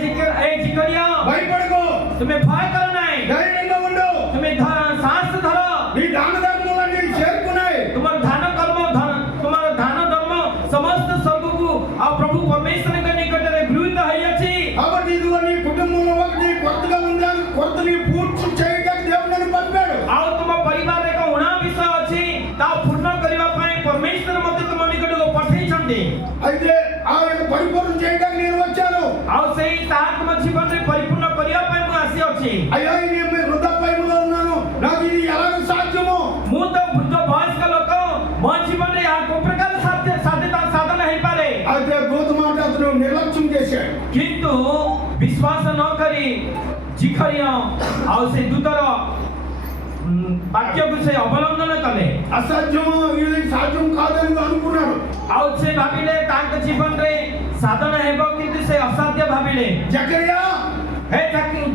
ଝିକରିଆ, భయపడకు, ତୁମେ ଭୟ କର ନାହିଁ, ధైర్యంగా ఉండు, ତୁମେ ସାହସ ଧର, నీ దాన ధర్మాలన్నీ చేరుకున్నాయి. ତୁମର ତୁମର ଦାନ ଧର୍ମ ସମସ୍ତ ସ୍ୱର୍ଗକୁ ଆଉ ପ୍ରଭୁ ପରମେଶ୍ୱରଙ୍କ ନିକଟରେ ଗୃହୀତ ହୋଇଅଛି। కాబట్టి ఇదిగో నీ కుటుంబంలో ఒకటి కొత్తగా ఉందని కొత్తని పూర్తి చేయడానికి దేవుడు నన్ను పంపాడు. ଆଉ ତୁମ ପରିବାରରେ ଏକ ଉଣା ବିଷୟ ଅଛି, ତାହା ପୂର୍ଣ୍ଣ କରିବା ପାଇଁ ପରମେଶ୍ୱର ମୋତେ ତୁମ ନିକଟକୁ ପଠେଇଛନ୍ତି। అయితే ఆ యొక్క పరిపూర్ణ చేయడానికి నేను వచ్చాను. ଆଉ ସେଇ ତାହା ତୁମ ଜୀବନରେ ପରିପୂର୍ଣ୍ଣ କରିବା ପାଇଁ ମୁଁ ଆସିଅଛି। అయ్యా నేను వృద్ధాప్యంలో ఉన్నాను, నాకు ఇది ఎలాగ సాధ్యమో? ମୁଁ ତ ବୃଦ୍ଧ ବୟସ୍କ ଲୋକ, ମୋ ଜୀବନରେ ଏହା କୋଉ ପ୍ରକାର ସାଧନ ହେଇପାରେ। అయితే దూత మాట అతను నిర్లక్ష్యం చేశాడు. କିନ୍ତୁ ବିଶ୍ୱାସ ନ କରି ଝିକରିଆ ଆଉ ସେ ଦୂତର ବାକ୍ୟକୁ ସେ ଅବଲମ୍ବନ କଲେ। అసాధ్యము, ఇది సాధ్యం కాదని అనుకున్నాడు. ଆଉ ସେ ଭାବିଲେ ତାଙ୍କ ଜୀବନରେ ସାଧନ ହେବ, କିନ୍ତୁ ସେ ଅସାଧ୍ୟ ଭାବିଲେ। జకరియా, ହେ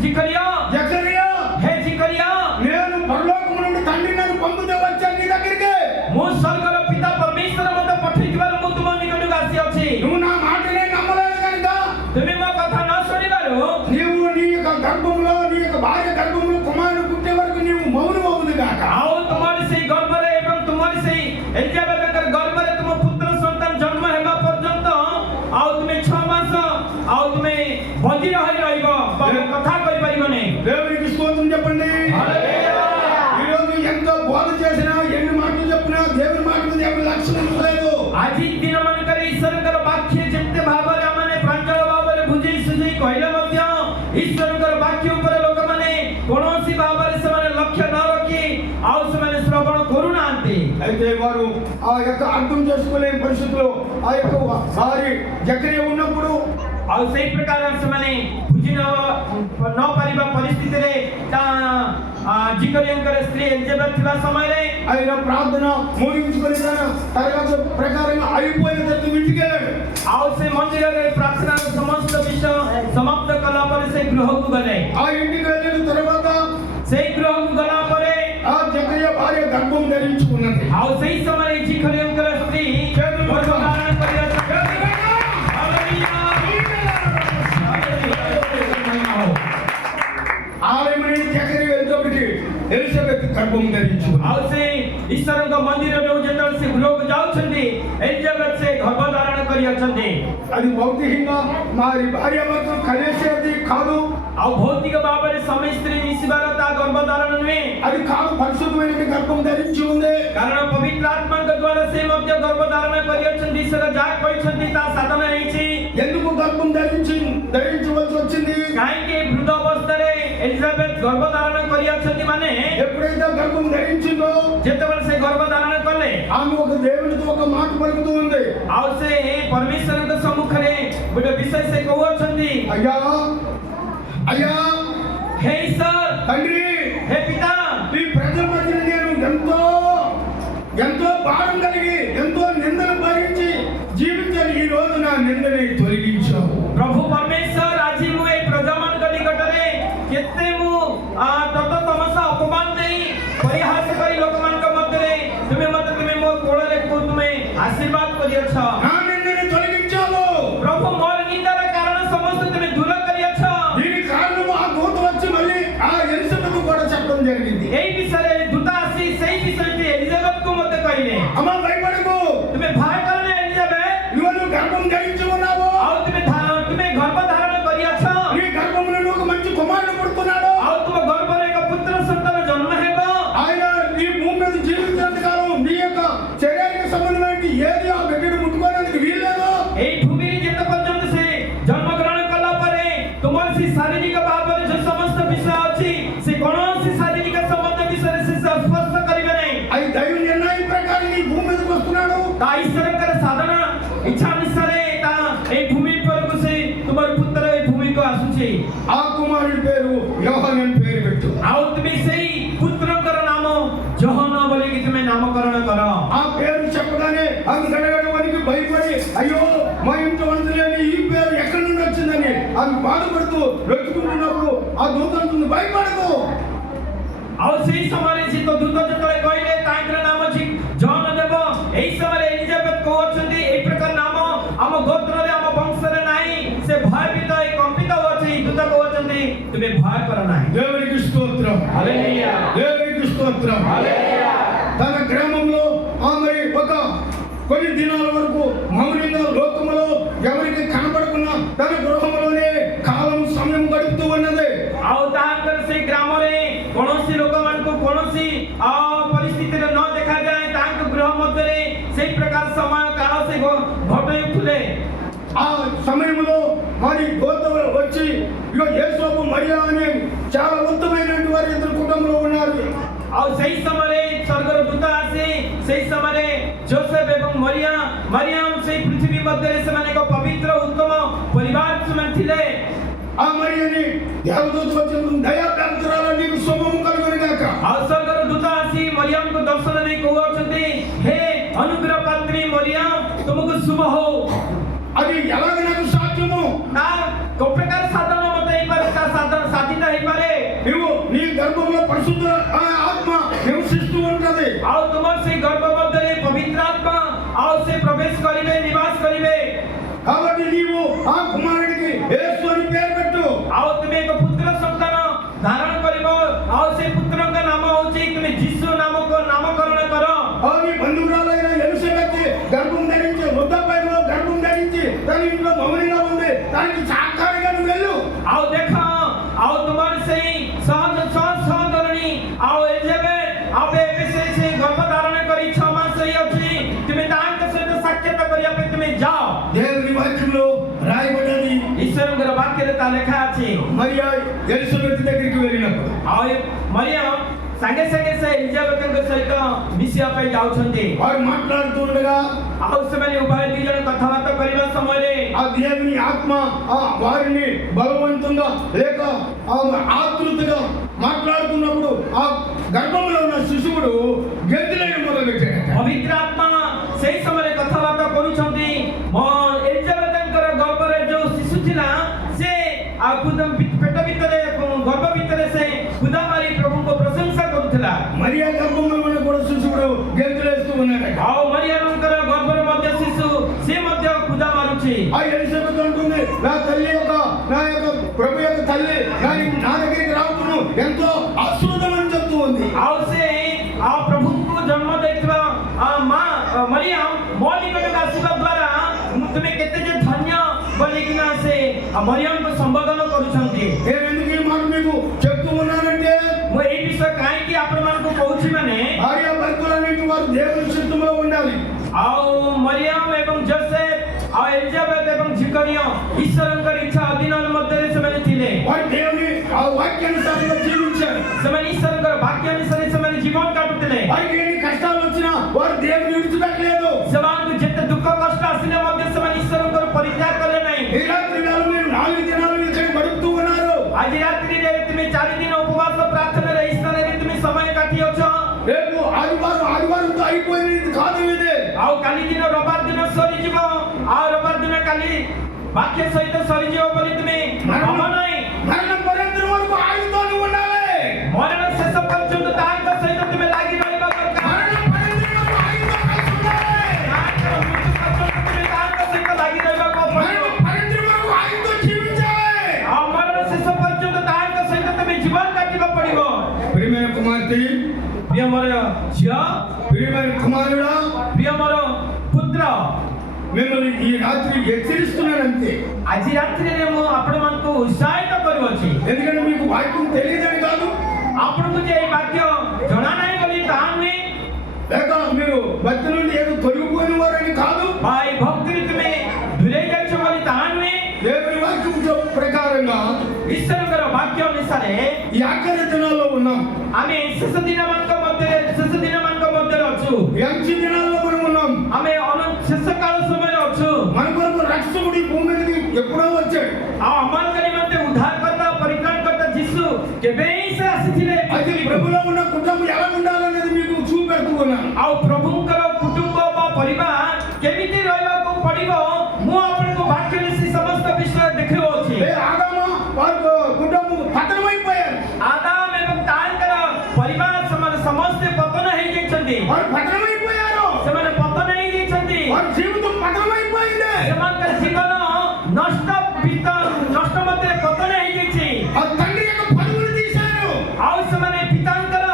ଝିକରିଆ, జకరియా, ହେ ଝିକରିଆ, నేను పరలోకము నుండి తండ్రి నన్ను పంపితే వచ్చాను నీ దగ్గరికి. ମୁଁ ସ୍ୱର୍ଗର ପିତା ପରମେଶ୍ୱର ମୋତେ ପଠେଇଥିବାରୁ ମୁଁ ତୁମ ନିକଟକୁ ଆସିଅଛି। నువ్వు నా మాటనే నమ్మలేదు కనుక ତୁମେ ମୋ କଥା ନ ଶୁଣିବାରୁ నీవు నీ యొక్క గర్భంలో, నీ యొక్క భార్య గర్భంలో కుమారుడు పుట్టే వరకు నీవు మౌనం అవుతుంది కాక. ଆଉ ତୁମର ସେଇ ଗର୍ଭରେ ଏବଂ ତୁମର ସେଇ ଏଲିଜାବେଥଙ୍କର ଗର୍ଭରେ ତୁମ ପୁତ୍ର ସନ୍ତାନ ଜନ୍ମ ହେବା ପର୍ଯ୍ୟନ୍ତ ଆଉ ତୁମେ 6 ମାସ ଆଉ ତୁମେ ବଧିର ହୋଇ ରହିବ, କଥା କହିପାରିବ ନାହିଁ। దేవునికి స్తోత్రం చెప్పండి. హల్లెలూయా। ఈరోజు ఎంత బోధ చేసినా, ఎన్ని మాటలు చెప్పినా దేవుని మాట మీద ఎవరి లక్ష్యం లేదు. ଆଜି ଦିନ ମାନଙ୍କରେ ଈଶ୍ୱରଙ୍କର ବାକ୍ୟ ଯେତେ ଭାବରେ ଆମେ ପ୍ରାଞ୍ଜଳ ଭାବରେ ବୁଝି అయితే వారు ఆ యొక్క అర్థం చేసుకోలేని పరిస్థితిలో ఆ యొక్క వారి జకరియా ఉన్నప్పుడు ଆଉ ସେଇ ପ୍ରକାର ସେମାନେ ବୁଝି ନ ପାରିବା ପରିସ୍ଥିତିରେ ଜିକରିୟାଙ୍କର ସ୍ତ୍ରୀ ଏଲିଜାବେଥ୍ ଥିବା ସମୟରେ ఆయన ప్రార్థన ముగించుకొని తన తరగతి ప్రకారంగా అయిపోయిన తర్వాత ఇంటికి వెళ్ళాడు. ଆଉ ସେ ମନ୍ଦିରରେ ପ୍ରାର୍ଥନାର ସମସ୍ତ ବିଷୟ ସମାପ୍ତ କଲା ପରେ ସେ ଗୃହକୁ ଗଲେ. ఆ ఇంటికి వెళ్ళిన తర్వాత ସେଇ ଗୃହକୁ ଗଲା ପରେ ఆ జకరియా భార్య గర్భం ధరించుకున్నది. ଆଉ ସେଇ ସମୟରେ ଜିକରିୟାଙ୍କର ସ୍ତ୍ରୀ ଗର୍ଭଧାରଣ କରିବା ఆలయమని జకరియా వెళ్తేప్పటికి ఎలిజబెత్ గర్భం ధరించుకున్నది. ଆଉ ସେ ଈଶ୍ୱରଙ୍କ ମନ୍ଦିରରେ ଯେତେବେଳେ ସେ ଗୃହକୁ ଯାଉଛନ୍ତି ଏଲିଜାବେଥ୍ ସେ ଗର୍ଭଧାରଣ କରି ଅଛନ୍ତି. అది భౌతికంగా మరి భార్య మాత్రం కలిసేది కాదు. ଆଉ ଭୌତିକ ଭାବରେ ସ୍ୱାମୀ ସ୍ତ୍ରୀ ମିଶିବାର ତା ଗର୍ଭଧାରଣ ନୁହେଁ. అది కాదు, పరిశుద్ధమైన గర్భం ధరించి ఉంది. କାରଣ ପବିତ୍ର ଆତ୍ମାଙ୍କ ଦ୍ୱାରା ସେ ମଧ୍ୟ ଗର୍ଭଧାରଣ କରିଅଛନ୍ତି. ଈଶ୍ୱର ଯାହା କହିଛନ୍ତି ତା ସାଧନ ହେଇଛି. ఎందుకు గర్భం ధరించవలసి వచ్చింది? କାହିଁକି ବୃଦ୍ଧ ଅବସ୍ଥାରେ ଏଲିଜାବେଥ୍ ଗର୍ଭଧାରଣ କରିଅଛନ୍ତି ମାନେ ఎప్పుడైతే గర్భం ధరించిందో ଯେତେବେଳେ ସେ ଗର୍ଭଧାରଣ କଲେ ఆమె ఒక దేవునితో ఒక మాట పలుకుతూ ఉంది. ଆଉ ସେ ପରମେଶ୍ୱରଙ୍କ ସମ୍ମୁଖରେ ଗୋଟେ ବିଷୟ ସେ କହୁଅଛନ୍ତି, అయ్యా అయ్యా ହେ ଈଶ୍ୱର, తండ్రి, ହେ ପିତା, ఈ ప్రజల మధ్య నేను ఎంతో భారం కలిగి ఎంతో నిందలు భరించి జీవించాను. ఈ రోజు నా నిందని తొలగించావు. ପ୍ରଭୁ ପରମେଶ୍ୱର, ଆଜି ମୁଁ ଏ ପ୍ରଜାମାନଙ୍କ ନିକଟରେ କେତେ ମୁଁ ତତ ତମସା ଅପମାନ ଦେଇ ପରିହାସ କରି ଲୋକମାନଙ୍କ ମଧ୍ୟରେ ତୁମେ ମୋ କୋଳରେ ତୁମେ ଆଶୀର୍ବାଦ କରିଅଛ. నా నిందని తొలగించావు. ପ୍ରଭୁ ମୋର ନିନ୍ଦାର କାରଣ ସମସ୍ତ ତୁମେ ଦୂର କରିଅଛ. దీనికి కారణము ఆ దూత వచ్చి మళ్ళీ ఆ ఎలిజబెత్ కూడా చెప్పడం జరిగింది. এই ବିଷୟରେ ଦୂତ ଆସି ସେଇ ବିଷୟଟି ଏଲିଜାବେଥ୍କୁ ମୋତେ କହିଲେ, అమ్మ భయపడకు, ତୁମେ ଭୟ କର ନା ଏଲିଜାବେଥ୍, నువ్వు గర్భం ధరించి ఉన్నావు. ଆଉ ତୁମେ ଗର୍ଭଧାରଣ କରିଅଛ. నీ గర్భంలో నువ్వు మంచి కుమారుడు పుడుతున్నాడు. ଆଉ ତୁମ ଗର୍ଭରେ ଏକ ପୁତ୍ର ସନ୍ତାନ ଜନ୍ମ ହେବ. ఆయన ఈ భూమి మీద జీవించినంత కాలం నీ యొక్క శరీరానికి సంబంధమైన ఏది ఆ బిడ్డను ముట్టుకోవడానికి వీల్లేదు. এই ভূমির যেতে পর্যন্ত সে জন্মগ্রহণ কলা পরে তোমার সেই শারীরিক ভাবে যে সমস্ত বিষয় আছে সে কোনসি শারীরিক সম্বন্ধ বিষয়ে সে স্পষ্ট করিবে নাই. అది దైవ నిర్ణయం ప్రకారం ఈ భూమి మీదకి వస్తున్నాడు. তা ঈশ্বরের সাধনা ইচ্ছা অনুসারে তা এই ভূমি পরକୁ সে তোমার পুত্র এই ভূমিକୁ ଆସୁଛି. ఆ కుమారుడి పేరు యోహాను అని పేరు పెట్టు. ଆଉ ତୁମେ ସେଇ ପୁତ୍ରଙ୍କର ନାମ ଯୋହନ ବୋଲିକି ତୁମେ ନାମକରଣ କର. ఆ పేరు చెప్పగానే అది గడగడవనికి భయపడి అయ్యో మా ఇంట్లో వంటలేని ఈ పేరు ఎక్కడి నుండి వచ్చిందని అది బాధపడుతూ వెతుకుంటున్నప్పుడు ఆ దూత అంటుంది, భయపడకు. ଆଉ ସେଇ ସମୟରେ ସେ ତ ଦୂତ ଯେତେବେଳେ କହିଲେ ତାଙ୍କର ନାମ ଜହନ ଦେବ, ଏଇ ସମୟରେ ଏଲିଜାବେଥ୍ କହୁଛନ୍ତି ଏଇ ପ୍ରକାର ନାମ ଆମ ଗୋତ୍ରରେ ଆମ ବଂଶରେ ନାହିଁ. ସେ ଭୟଭୀତ କମ୍ପିତ ହେଉଛି. ଦୂତ କହୁଛନ୍ତି ତୁମେ ଭୟ କର ନାହିଁ. దేవునికి స్తోత్రం. హల్లెలూయా, దేవునికి స్తోత్రం. హల్లెలూయా. తన గ్రామంలో మరి ఒక కొన్ని దినాల వరకు మౌనంగా లోకములో ఎవరికి కనబడకుండా తన గృహంలోనే కాలం సమయం గడుపుతూ ఉన్నది. ଆଉ ତାଙ୍କର ସେ ଗ୍ରାମରେ କୌଣସି ଲୋକମାନଙ୍କୁ କୌଣସି ପରିସ୍ଥିତିରେ ନ ଦେଖାଯାଏ. ତାଙ୍କ ଗୃହ ମଧ୍ୟରେ ସେଇ ପ୍ରକାର ସମୟ କାଳ ସେ ଘଟାଉଥିଲେ. ఆ సమయంలో మరి గోత్రులు వచ్చి ఇక యేసోపు మరియా అనే చాలా ఉత్తమైనటువంటి వారి ఇద్దరు కుటుంబంలో ఉన్నారు. ଆଉ ସେଇ ସମୟରେ ସ୍ୱର୍ଗର ଦୂତ ଆସି ସେଇ ସମୟରେ ଜୋସେଫ ଏବଂ ମରିୟମ ସେଇ ପୃଥିବୀ ମଧ୍ୟରେ ସେମାନେ ଏକ ପବିତ୍ର ଉତ୍ତମ ପରିବାର ସେମାନେ ଥିଲେ. ఆ మరియని దేవదూత వచ్చి దయాప్రాప్తురాల నీకు శుభము కలుగును గాక. ଆଉ ସ୍ୱର୍ଗର ଦୂତ ଆସି ମରିୟମଙ୍କୁ ଦର୍ଶନ ଦେଇ କହୁଅଛନ୍ତି, ହେ ଅନୁଗ୍ରହ ପାତ୍ରୀ ମରିୟମ, ତୁମକୁ ଶୁଭ ହଉ. అది ఎలాగ నాకు సాధ్యము? ତା କୋଉ ପ୍ରକାର ସାଧନ ମତେ ହେଇପାରେ, ତା ସାଧନ ସାଧିତ ହେଇପାରେ. నువ్వు నీ గర్భంలో పరిశుద్ధ ఆత్మ నివసిస్తూ ఉంటది. ଆଉ ତୁମର ସେଇ ଗର୍ଭ ମଧ୍ୟରେ ପବିତ୍ର ଆତ୍ମା ଆଉ ସେ ପ୍ରବେଶ କରିବେ, ନିବାସ କରିବେ. కాబట్టి నీవు ఆ కుమారుడికి యేసు అని పేరు పెట్టు. ଆଉ ତୁମେ ଏକ ପୁତ୍ର ସନ୍ତାନ ଧାରଣ କରିବ. ଆଉ ସେ ପୁତ୍ରଙ୍କ ନାମ ହଉଛି ତୁମେ ଯୀଶୁ ନାମକରଣ କର. నీ బంధువురాలైన ఎలిజబెత్ గర్భం ధరించి వృద్ధాప్యంలో గర్భం ధరించి తన ఇంట్లో మౌనంగా ఉంది. దానికి సాకారంగా నువ్వు వెళ్ళు. ଆଉ ଦେଖ, ଆଉ ତୁମର ସେଇ ସହଧରଣୀ ଆଉ ଏଲିଜାବେଥ୍ ଆଉ ଏବେ ସେ ଗର୍ଭଧାରଣ କରି 6 ମାସ ହେଇଅଛି. ତୁମେ ତାଙ୍କ ସହିତ ସାକ୍ଷାତ କରିବା ପାଇଁ ତୁମେ ଯାଅ. దేవుని వాక్యంలో రాయబడ్డది. ଈଶ୍ୱରଙ୍କର ବାକ୍ୟରେ ତା ଲେଖା ଅଛି. మరియా ఎలిజబెత్ దగ్గరికి వెళ్ళినప్పుడు ଆଉ ମରିୟମ ସାଙ୍ଗେ ସାଙ୍ଗେ ସେ ଏଲିଜାବେଥଙ୍କ ସହିତ ମିଶିବା ପାଇଁ ଯାଉଛନ୍ତି। వారు మాట్లాడుతుండగా ଆଉ ସେମାନେ ଉଭୟ ଦି ଜଣ କଥାବାର୍ତ୍ତା କରିବା ସମୟରେ ఆ దేవుని ఆత్మ వారిని బలవంతంగా లేక ఆతృతగా మాట్లాడుతున్నప్పుడు ఆ గర్భంలో ఉన్న శిశువుడు గెంతులేయడం మొదలుపెట్టాడు। ପବିତ୍ର ଆତ୍ମା ସେଇ ସମୟରେ କଥାବାର୍ତ୍ତା କରୁଛନ୍ତି। ଏଲିଜାବେଥଙ୍କର ଗର୍ଭରେ ଯୋଉ ଶିଶୁ ଥିଲା ସେ ପେଟ ଭିତରେ ଗର୍ଭ ଭିତରେ ସେ କୁଦା ମାରି ପ୍ରଭୁଙ୍କ ପ୍ରଶଂସା କରୁଥିଲା। మరియా గర్భంలో ఉన్న కూడా శిశువుడు గెంతులేస్తూ ఉన్నాడు। ଆଉ మరియాଙ୍କର గర్భରେ ମଧ୍ୟ ଶିଶు ସେ ମଧ୍ୟ କୁଦା ମାରୁଛି। ఆ ఎలిజబెత్ అంటుంది, నా తల్లి యొక్క నా యొక్క ప్రభు యొక్క తల్లి నా దగ్గరికి రావటము ఎంతో ఆశీర్వాదం అని చెప్తూ ఉంది। ଆଉ ସେ ପ୍ରଭୁଙ୍କୁ ଜନ୍ମ ଦେଇଥିବା ମା మరియା ମୋ ନିକଟକୁ ଆସିବା ଦ୍ୱାରା ତୁମେ କେତେ ଯେ ଧନ୍ୟ ବୋଲିକିନା ସେ మరియାଙ୍କୁ ସମ୍ବୋଧନ କରୁଛନ୍ତି। నేను ఎందుకు ఈ మాట మీకు చెప్తూ ఉన్నానంటే ମୁଁ ଏଇ ବିଷୟ କାହିଁକି ଆପଣମାନଙ୍କୁ କହୁଛି ମାନେ భార్య భర్తలన్నిటి వారు దేవుని చిత్తంలో ఉండాలి। ଆଉ మరియାମ ଏବଂ ଯୋସେଫ ଆଉ ଏଲିଜାବେଥ ଏବଂ ଜିକରିୟ ଈଶ୍ୱରଙ୍କର ଇଚ୍ଛା ଅଧୀନ ମଧ୍ୟରେ ସେମାନେ ଥିଲେ। వారు దేవుని ఆ వాక్యానుసారంగా జీవించారు। ସେମାନେ ଈଶ୍ୱରଙ୍କର ବାକ୍ୟ ଅନୁସାରେ ସେମାନେ ଜୀବନ କାଟୁଥିଲେ। వారికి ఎన్ని కష్టాలు వచ్చినా వారు దేవుని విడిచిపెట్టలేదు। ସେମାନଙ୍କୁ ଯେତେ ଦୁଃଖ କଷ୍ଟ ଆସିଲେ ମଧ୍ୟ ସେମାନେ ଈଶ୍ୱରଙ୍କର ପରିତ୍ୟାଗ କଲେ ନାହିଁ। ఈ రాత్రి వేళ మీరు 4 దినాలు ఇక్కడ గడుపుతూ ఉన్నారు। ଆଜି ରାତ୍ରିରେ ତୁମେ 4 ଦିନ ଉପବାସ ପ୍ରାର୍ଥନାରେ ଏହି ସ୍ଥାନରେ ତୁମେ ସମୟ କାଟିଅଛ। రేపు ఆదివారంతో అయిపోయింది కాదు ఇది। ଆଉ କାଲି ଦିନ ରବିବାର ଦିନ ସରିଯିବ। ଆଉ ରବିବାର ଦିନ କାଲି ବାକ୍ୟ ସହିତ ସରିଯିବ ବୋଲି ତୁମେ ଭାବ ନାହିଁ। మరణం పర్యంతం వరకు ఆయుధంతో ఉండాలి। ମରଣ ଶେଷ ପର୍ଯ୍ୟନ୍ତ ତାଙ୍କ ସହିତ ତୁମେ ଲାଗି ରହିବା ଦରକାର। మరణం పర్యంతం వరకు ఆయుధంతో కలిసి ఉండాలి। ତାଙ୍କର ମୃତ୍ୟୁ ପର୍ଯ୍ୟନ୍ତ ତୁମେ ତାଙ୍କ ସହିତ ଲାଗି ରହିବାକୁ ପଡ଼ିବ। మరణం పర్యంతం వరకు ఆయుధంతో జీవించాలి। ଆଉ ମରଣ ଶେଷ ପର୍ଯ୍ୟନ୍ତ ତାଙ୍କ ସହିତ ତୁମେ ଜୀବନ କାଟିବାକୁ ପଡ଼ିବ। ప్రియమైన కుమార్తె, ପ୍ରିୟ ମୋର ଝିଅ, ప్రియమైన కుమారుడా, ପ୍ରିୟ ମୋର ପୁତ୍ର, మిమ్మల్ని ఈ రాత్రి హెచ్చరిస్తున్నానంతే। ଆଜି ରାତ୍ରିରେ ମୁଁ ଆପଣମାନଙ୍କୁ ଉତ୍ସାହିତ କରୁଅଛି। ఎందుకంటే మీకు వాక్యం తెలియదని కాదు, ଆପଣଙ୍କୁ ଯେ ଏହି ବାକ୍ୟ ଜଣା ନାହିଁ ବୋଲି ତାହା ନୁହେଁ, లేక మీరు భక్తి నుండి ఏదో తొలగిపోయిన వారని కాదు, ବା ଏହି ଭକ୍ତିରେ ତୁମେ ଦୂରେଇ ଯାଇଛ ବୋଲି ତାହା ନୁହେଁ। దేవుని వాక్యం ప్రకారంగా ଈଶ୍ୱରଙ୍କର ବାକ୍ୟ ଅନୁସାରେ ఈ ఆఖరి దినాల్లో ఉన్నాం। ଆମେ ଶେଷ ଦିନମାନଙ୍କ ମଧ୍ୟରେ ଅଛୁ। ఈ అంచె దినాల్లో మనం ఉన్నాం। ଆମେ ଶେଷ କାଳ ସମୟରେ ଅଛୁ। మన కొరకు రక్షకుడు ఈ భూమి మీదకి ఎప్పుడో వచ్చాడు। ଆଉ ଆମମାନଙ୍କ ନିମନ୍ତେ ଉଦ୍ଧାରକର୍ତ୍ତା ପରିତ୍ରାଣକର୍ତ୍ତା ଯୀଶୁ କେବେ ହିଁ ସେ ଆସିଥିଲେ। అది ప్రభులో ఉన్న కుటుంబం ఎలా ఉండాలనేది మీకు చూపెడుతూ ఉన్నాను। ଆଉ ପ୍ରଭୁଙ୍କର କୁଟୁମ୍ବ ବା ପରିବାର କେମିତି ରହିବାକୁ ପଡ଼ିବ ମୁଁ ଆପଣଙ୍କୁ ବାକ୍ୟରେ ସେ ସମସ୍ତ ବିଷୟ ଦେଖାଉଅଛି। ఆదామ వారి కుటుంబం పతనమైపోయారు। ଆଦାମ ଏବଂ ତାଙ୍କର ପରିବାର ସେମାନେ ସମସ୍ତେ ପତନ ହେଇଯାଇଛନ୍ତି। వారు పతనమైపోయారు। ସେମାନେ ପତନ ହେଇଯାଇଛନ୍ତି। వారి జీవితం పతనమైపోయింది। ସେମାନଙ୍କର ଜୀବନ ନଷ୍ଟ ମଧ୍ୟରେ ପତନ ହେଇଯାଇଛି। ఆ తండ్రి యొక్క పరుగులు తీశారు। ଆଉ ସେମାନେ ପିତାଙ୍କର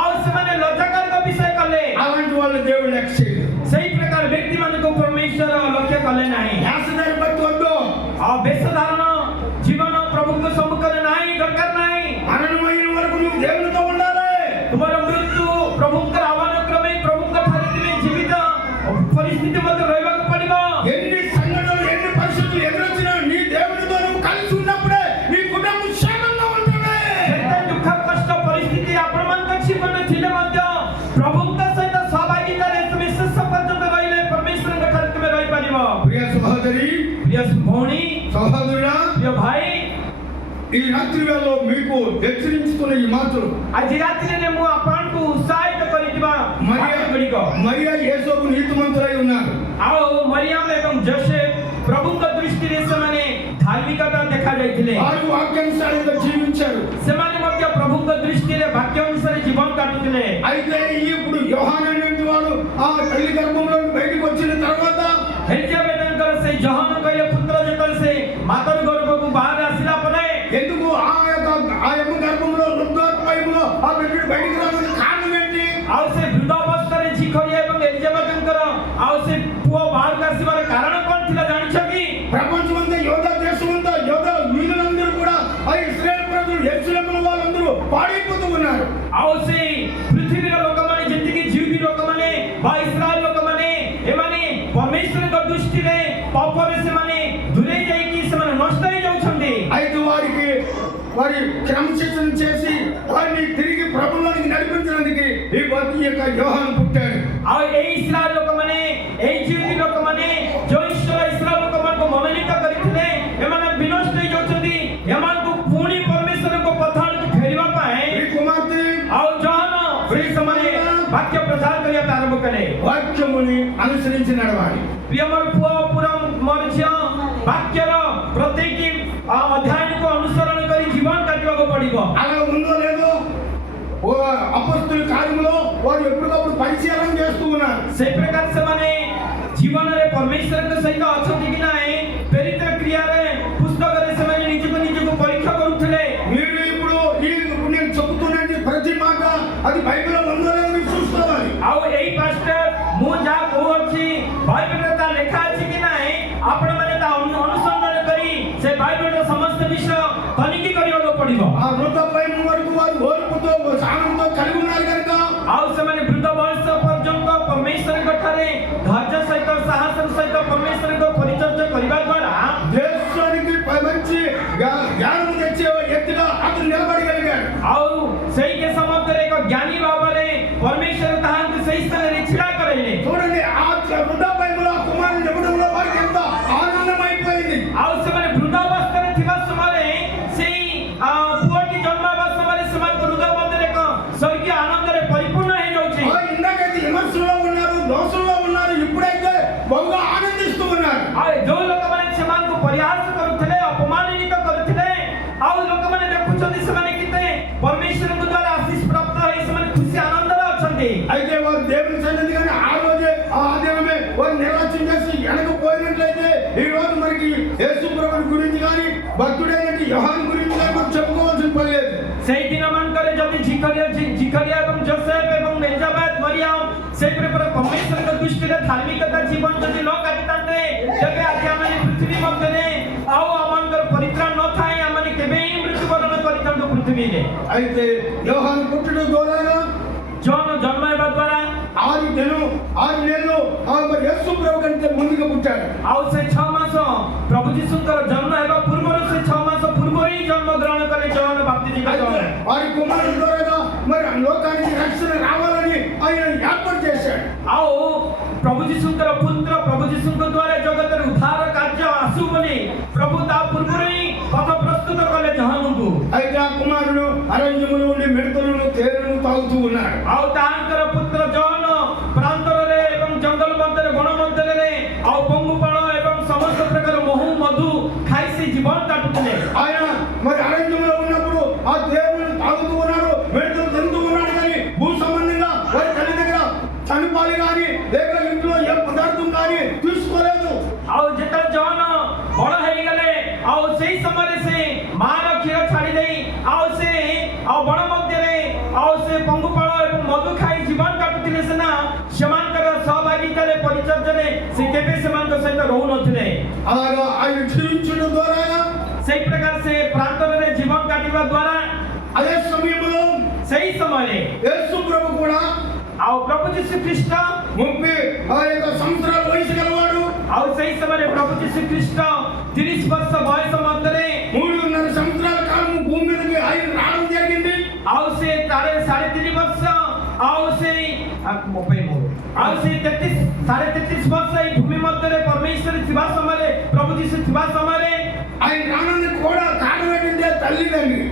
ଆଉ ସେମାନେ ଲଜ୍ଜାକାରକ ବିଷୟ କଲେ। అలాంటి వాళ్ళు దేవుడు లక్ష్య చేయడు। ସେଇ ପ୍ରକାର ବ୍ୟକ୍ତିମାନଙ୍କୁ ପରମେଶ୍ୱର ଲକ୍ଷ୍ୟ କଲେ ନାହିଁ। యాసదారి బట్టి వద్దు। ଆଉ ବେଶ ଧାରଣ ଜୀବନ ପ୍ରଭୁଙ୍କ ସମ୍ମୁଖରେ ନାହିଁ, ଦରକାର ନାହିଁ। మరణమైన వరకు నువ్వు దేవునితో ఉండాలి। ତୁମର ମୃତ୍ୟୁ ପ୍ରଭୁଙ୍କର ଆହ୍ୱାନ କ୍ରମେ ପ୍ରଭୁଙ୍କ ଠାରେ ତୁମେ ଜୀବିତ ପରିସ୍ଥିତି ମଧ୍ୟ ରହିବାକୁ ପଡ଼ିବ। ఎన్ని సంఘటనలు ఎన్ని పరిస్థితులు ఎదురొచ్చినా నీ దేవునితో నువ్వు కలిసి ఉన్నప్పుడే నీ కుటుంబం క్షేమంగా ఉంటుంది। ଯେତେ ଦୁଃଖ କଷ୍ଟ ପରିସ୍ଥିତି ଆପଣମାନଙ୍କ ଜୀବନରେ ଥିଲେ ମଧ୍ୟ ପ୍ରଭୁଙ୍କ ସହିତ ସହଭାଗିତାରେ ତୁମେ ଶେଷ ପର୍ଯ୍ୟନ୍ତ ରହିଲେ ପରମେଶ୍ୱରଙ୍କ ଠାରେ ତୁମେ ରହିପାରିବ। ప్రియ సహోదరి, ପ୍ରିୟ ଭଉଣୀ, సహోదరుడా, ପ୍ରିୟ ଭାଇ, ఈ రాత్రి వేళలో మీకు హెచ్చరించుతున్న ఈ మాటలు ଆଜି ରାତିରେ ମୁଁ ଆପଣଙ୍କୁ ଉତ୍ସାହିତ କରିଥିବା ବାକ୍ୟଗୁଡ଼ିକ మరియా యేసోపు నీతిమంతులై ఉన్నారు। ଆଉ మరియାମ ଏବଂ ଯୋସେଫ ପ୍ରଭୁଙ୍କ ଦୃଷ୍ଟିରେ ସେମାନେ ଧାର୍ମିକତା ଦେଖାଯାଇଥିଲେ। వారు వాక్యానుసారంగా జీవించారు। ସେମାନେ ମଧ୍ୟ ପ୍ରଭୁଙ୍କ ଦୃଷ୍ଟିରେ ବାକ୍ୟ ଅନୁସାରେ ଜୀବନ କାଟୁଥିଲେ। అయితే ఇప్పుడు యోహాను అనేటువంటి వాడు ఆ తల్లి గర్భంలో బయటకు వచ్చిన తర్వాత ଏଲିଜାବେଥଙ୍କର ସେ ଜହନ କହିଲେ ପୁତ୍ର ଯେତେବେଳେ ସେ ମାତର ଗର୍ଭକୁ ବାହାରେ ଆସିଲା ପରେ ఎందుకు ఆ యొక్క గర్భంలో వృద్ధాప్యంలో ఆ బిడ్డడు బయటికి రావడానికి కారణం ఏంటి? ଆଉ ସେ ବୃଦ୍ଧ ଅବସ୍ଥାରେ ଝିକରିଆ ଏବଂ ଏଲିଜାବେଥଙ୍କର ଆଉ ସେ ପୁଅ ବାହାରକୁ ଆସିବାର କାରଣ କ'ଣ ଥିଲା ଜାଣିଛ କି? ప్రపంచమంతా యోధా దేశమంతా యోధా వీరులందరూ కూడా ఆ ఇశ్రాయేల్ ప్రజలు యెరూషలేములో వాళ్ళందరూ పాడైపోతూ ఉన్నారు। ଆଉ ସେ ପୃଥିବୀର ଲୋକମାନେ ଯେତିକି ଜିହୁଦୀ ଲୋକମାନେ ବା ଇସ୍ରାଏଲ ଲୋକମାନେ ଏମାନେ ପରମେଶ୍ୱରଙ୍କ ଦୃଷ୍ଟିରେ ପାପରେ ସେମାନେ ଦୂରେଇ ଯାଇକି ସେମାନେ ନଷ୍ଟ ହେଇଯାଉଛନ୍ତି। అయితే వారి క్రమశిక్షణ చేసి వారిని తిరిగి ప్రభువులోనికి నడిపి ఈ యొక్క యోహాను పుట్టాడు. ଆଉ ଏଇ ଇସ୍ରାଏଲ ଲୋକମାନେ ଏଇ ଜିଉତି ଲୋକମାନେ ଯୋଉ ଈଶ୍ୱର ଇସ୍ରାଏଲ ଲୋକମାନଙ୍କୁ ମନୋନୀତ କରିଥିଲେ ଏମାନେ ବିନଷ୍ଟ ହେଇ ଯାଉଛନ୍ତି ଏମାନଙ୍କୁ ପୁଣି ପରମେଶ୍ୱରଙ୍କ ପଥ ଆଡ଼କୁ ଫେରିବା ପାଇଁ ఈ కుమార్తె ଆଉ ଜହନ ସେଇ ସମୟରେ ବାକ୍ୟ ପ୍ରଚାର କରିବା ପାଇଁ ଆରମ୍ଭ କଲେ వాక్యముని అనుసరించి నడవాలి. ପ୍ରିୟ ମୋର ପୁଅ ପୁର ମୋର ଝିଅ ବାକ୍ୟର ପ୍ରତ୍ୟେକ ଅଧ୍ୟାୟକୁ ଅନୁସରଣ କରି ଜୀବନ କାଟିବାକୁ ପଡ଼ିବ అలా ఉందో లేదో అపొస్తలుల కార్యములో వారు ఎప్పటికప్పుడు పరిశీలన చేస్తూ ఉన్నారు. ସେଇ ପ୍ରକାର ସେମାନେ ଜୀବନରେ ପରମେଶ୍ୱରଙ୍କ ସହିତ ଅଛନ୍ତି କି ନାହିଁ ପ୍ରେରିତ କ୍ରିୟାରେ ପୁସ୍ତକରେ ସେମାନେ ନିଜକୁ ପରୀକ୍ଷା କରୁଥିଲେ. మీరు ఇప్పుడు నేను చెబుతున్నది ప్రతి మాట అది బైబిల్లో ఉందో లేదో మీరు చూసుకోవాలి. ଆଉ ଏଇ ପାଷ୍ଟର ମୁଁ ଯାହା କହୁଅଛି ବାଇବେଲରେ ତା ଲେଖା ଅଛି କି ନାହିଁ ଆପଣମାନେ ତା ଅନୁସନ୍ଧାନ କରି ସେ ବାଇବେଲର ସମସ୍ତ ବିଷୟ ତନିଖି କରିବାକୁ ପଡ଼ିବ. ఆ వృద్ధపై వరకు వారు ఓర్పుతో సహనంతో కలిగి ఉన్నారు కనుక ଆଉ ସେମାନେ ବୃଦ୍ଧ ବୟସ ପର୍ଯ୍ୟନ୍ତ ପରମେଶ୍ୱରଙ୍କ ଠାରେ ଧୈର୍ଯ୍ୟ ସହିତ ସାହସ ସହିତ ପରମେଶ୍ୱରଙ୍କ ପରିଚର୍ଯା କରିବା ଦ୍ୱାରା దేశానికి మంచి జ్ఞానం తెచ్చే వ్యక్తిగా అతను నిలబడగలిగాడు. ଆଉ ସେଇ ଦେଶ ମଧ୍ୟରେ ଏକ ଜ୍ଞାନୀ ଭାବରେ ପରମେଶ୍ୱର ତାହାଙ୍କୁ ସେଇ ସ୍ଥାନରେ ଛିଡ଼ା କରାଇଲେ. చూడండి ఆ వృద్ధాపైలో కుమారుని ఇవ్వడంలో వారికి ఎంత ఆనందమైపోయింది. ଆଉ ସେମାନେ ବୃଦ୍ଧାବସ୍ଥାରେ ଥିବା ସମୟରେ ସେଇ ପୁଅଟି ଜନ୍ମ ହେବା ସମୟରେ ସେମାନଙ୍କ ହୃଦୟ ମଧ୍ୟରେ ଏକ ସ୍ୱର୍ଗୀୟ ଆନନ୍ଦରେ ପରିପୂର୍ଣ୍ଣ ହେଇଯାଉଛି. ఇందాకైతే విమర్శలో ఉన్నారు, దోషంలో ఉన్నారు, ఇప్పుడైతే బహుగా ఆనందిస్తూ ఉన్నారు. ଆଉ ଯୋଉ ଲୋକମାନେ ସେମାନଙ୍କୁ ପରିହାସ କରୁଥିଲେ ଅପମାନିତ କରୁଥିଲେ ଆଉ ଲୋକମାନେ ଦେଖୁଛନ୍ତି ସେମାନେ କେତେ ପରମେଶ୍ୱରଙ୍କ ଦ୍ୱାରା ଆଶୀଷ ପ୍ରାପ୍ତ ହେଇ ସେମାନେ ଖୁସି ଆନନ୍ଦରେ ଅଛନ୍ତି. అయితే వారు దేవుని సన్నిధి కానీ ఆ రోజే ఆ దినమే వారు నిర్లక్ష్యం చేసి వెనక పోయినట్లయితే ఈ రోజు మనకి యేసు ప్రభువుని గురించి కానీ భక్తుడైన యోహాను గురించి కానీ మనం చెప్పుకోవాల్సిన పని లేదు. ସେଇ ଦିନ ମାନଙ୍କରେ ଯଦି ଜିକରିଆ ଏବଂ ଜୋସେଫ ଏବଂ ଏଲିଜାବେଥ ମରିୟମ ସେଇ ପ୍ରକାର ପରମେଶ୍ୱରଙ୍କ ଦୃଷ୍ଟିରେ ଧାର୍ମିକତା ଜୀବନ ଯଦି ନ କାଟିଥାନ୍ତେ ତେବେ ଆଜି ଆମେ ପୃଥିବୀ ମଧ୍ୟରେ ଆଉ ଆମଙ୍କର ପରିତ୍ରାଣ ନଥାଏ ଆମେ କେବେ ହିଁ ମୃତ୍ୟୁବରଣ କରିଥାନ୍ତୁ ପୃଥିବୀରେ. అయితే యోహాను పుట్టుడు ద్వారా ଜନ ଜନ୍ମ ହେବା ଦ୍ୱାରା 6 నెలలు మరి యేసు ప్రభు కంటే ముందుగా పుట్టాడు. ଆଉ ସେ 6 ମାସ ପ୍ରଭୁ ଯୀଶୁଙ୍କର ଜନ୍ମ ହେବା ପୂର୍ବରୁ ସେ 6 ମାସ ପୂର୍ବରୁ ହିଁ ଜନ୍ମ ଗ୍ରହଣ କଲେ ଜହନ ବାପ୍ତିଜିଙ୍କ ଜନ୍ମ. వారి కుమారుడు ద్వారా మరి లోకానికి రక్షణ రావాలని ఆయన ఏర్పాటు చేశాడు. ଆଉ ପ୍ରଭୁ ଯୀଶୁଙ୍କର ପୁତ୍ର ପ୍ରଭୁ ଯୀଶୁଙ୍କ ଦ୍ୱାରା ଜଗତରେ ଉଦ୍ଧାର କାର୍ଯ୍ୟ ଆସୁ ବୋଲି ପ୍ରଭୁ ତା ପୂର୍ବରୁ ହିଁ ପଥ ପ୍ରସ୍ତୁତ କଲେ ଜହନକୁ. అయితే ఆ కుమారుడు అరణ్యములో ఉండి మిడతలను తేనెను తాగుతూ ఉన్నాడు. ଆଉ ତାଙ୍କର పుତ୍ର ଜହନ ପ୍ରାନ୍ତରରେ ଏବଂ ଜଙ୍ଗଲ ମଧ୍ୟରେ ବଣ ମଧ୍ୟରେ ଆଉ ପଙ୍ଗୁପାଳ ଏବଂ ସମସ୍ତ ପ୍ରକାର ମହୁ ମଧୁ ଖାଇ ସେ ଜୀବନ କାଟୁଥିଲେ. ఆయన మరి అరణ్యంలో ఉన్నప్పుడు ఆ దేవుని తాగుతూ ఉన్నాడు, మిడతలు తింటూ ఉన్నాడు. కానీ భూ సంబంధంగా వారి తల్లి దగ్గర చనిపోయి కానీ లేక ఇంట్లో ఏ పదార్థం కానీ తీసుకోలేదు. ଆଉ ଯେତେବେଳେ ଜହନ ବଡ଼ ହେଇଗଲେ ଆଉ ସେଇ ସମୟରେ ସେ ମାର କ୍ଷୀର ଛାଡ଼ି ଦେଇ ଆଉ ସେ ଆଉ ବଣ ମଧ୍ୟରେ ଆଉ ସେ ପଙ୍ଗୁପାଳ ଏବଂ ମଧୁ ଖାଇ ଜୀବନ କାଟୁଥିଲେ ସିନା ସେମାନଙ୍କର ସହଭାଗିତାରେ ପରିଚର୍ଯାରେ ସେ କେବେ ସେମାନଙ୍କ ସହିତ ରହୁନଥିଲେ. అలాగా ఆయన జీవించడం ద్వారా ସେଇ ପ୍ରକାର ସେ ପ୍ରାନ୍ତରରେ ଜୀବନ କାଟିବା ଦ୍ୱାରା అదే సమయంలో ସେଇ ସମୟରେ యేసు ప్రభు కూడా ଆଉ ପ୍ରଭୁ ଯୀଶୁ ଖ୍ରୀଷ୍ଟ 35 సంవత్సరాల వయసు గలవాడు. ଆଉ ସେଇ ସମୟରେ ପ୍ରଭୁ ଯୀଶୁ ଖ୍ରୀଷ୍ଟ 30 ବର୍ଷ ବୟସ ମଧ୍ୟରେ 3.5 సంవత్సరాల కాలం భూమి మీదకి ఆయన రావడం జరిగింది. ଆଉ ସେ 3.5 ବର୍ଷ ଆଉ ସେ 33 ଆଉ ସେ 33 ବର୍ଷ এই ভূমি ମଧ୍ୟରେ ପରମେଶ୍ୱର ଥିବା ସମୟରେ ପ୍ରଭୁ ଯୀଶୁ ଥିବା ସମୟରେ ఆయన రావడానికి కూడా కారణం ఏంటంటే తల్లిదండ్రి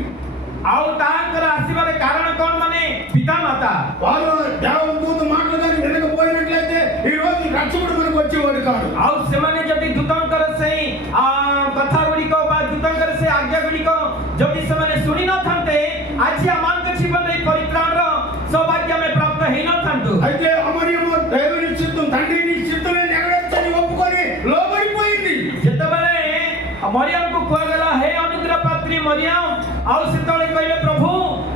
ଆଉ ତାଙ୍କର ଆସିବାର କାରଣ କଣ ମାନେ ପିତା ମାତା వారు దేవదూత మాటలు కానీ వినకపోయినట్లయితే ఈ రోజు రక్షకుడు మనకు వచ్చేవాడు కాదు. ଆଉ ସେମାନେ ଯଦି ଦୂତଙ୍କର ସେଇ କଥା ଗୁଡ଼ିକ ବା ଦୂତଙ୍କର ସେ ଆଜ୍ଞା ଗୁଡ଼ିକ ଯଦି ସେମାନେ ଶୁଣି ନଥାନ୍ତେ ଆଜି ଆମଙ୍କ ଜୀବନରେ ପରିତ୍ରାଣର ସୌଭାଗ୍ୟ ଆମେ ପ୍ରାପ୍ତ ହେଇନଥାନ୍ତୁ. అయితే అమర్యము దేవుని చిత్తం తండ్రిని చిత్తమే నెరవేర్చని ఒప్పుకొని లోబడిపోయింది. ଯେତେବେଳେ ମରିୟମକୁ କୁହାଗଲା ହେ ଅନୁଗ୍ରହ ପାତ୍ରୀ ମରିୟମ ଆଉ ସେତେବେଳେ କହିଲେ ପ୍ରଭୁ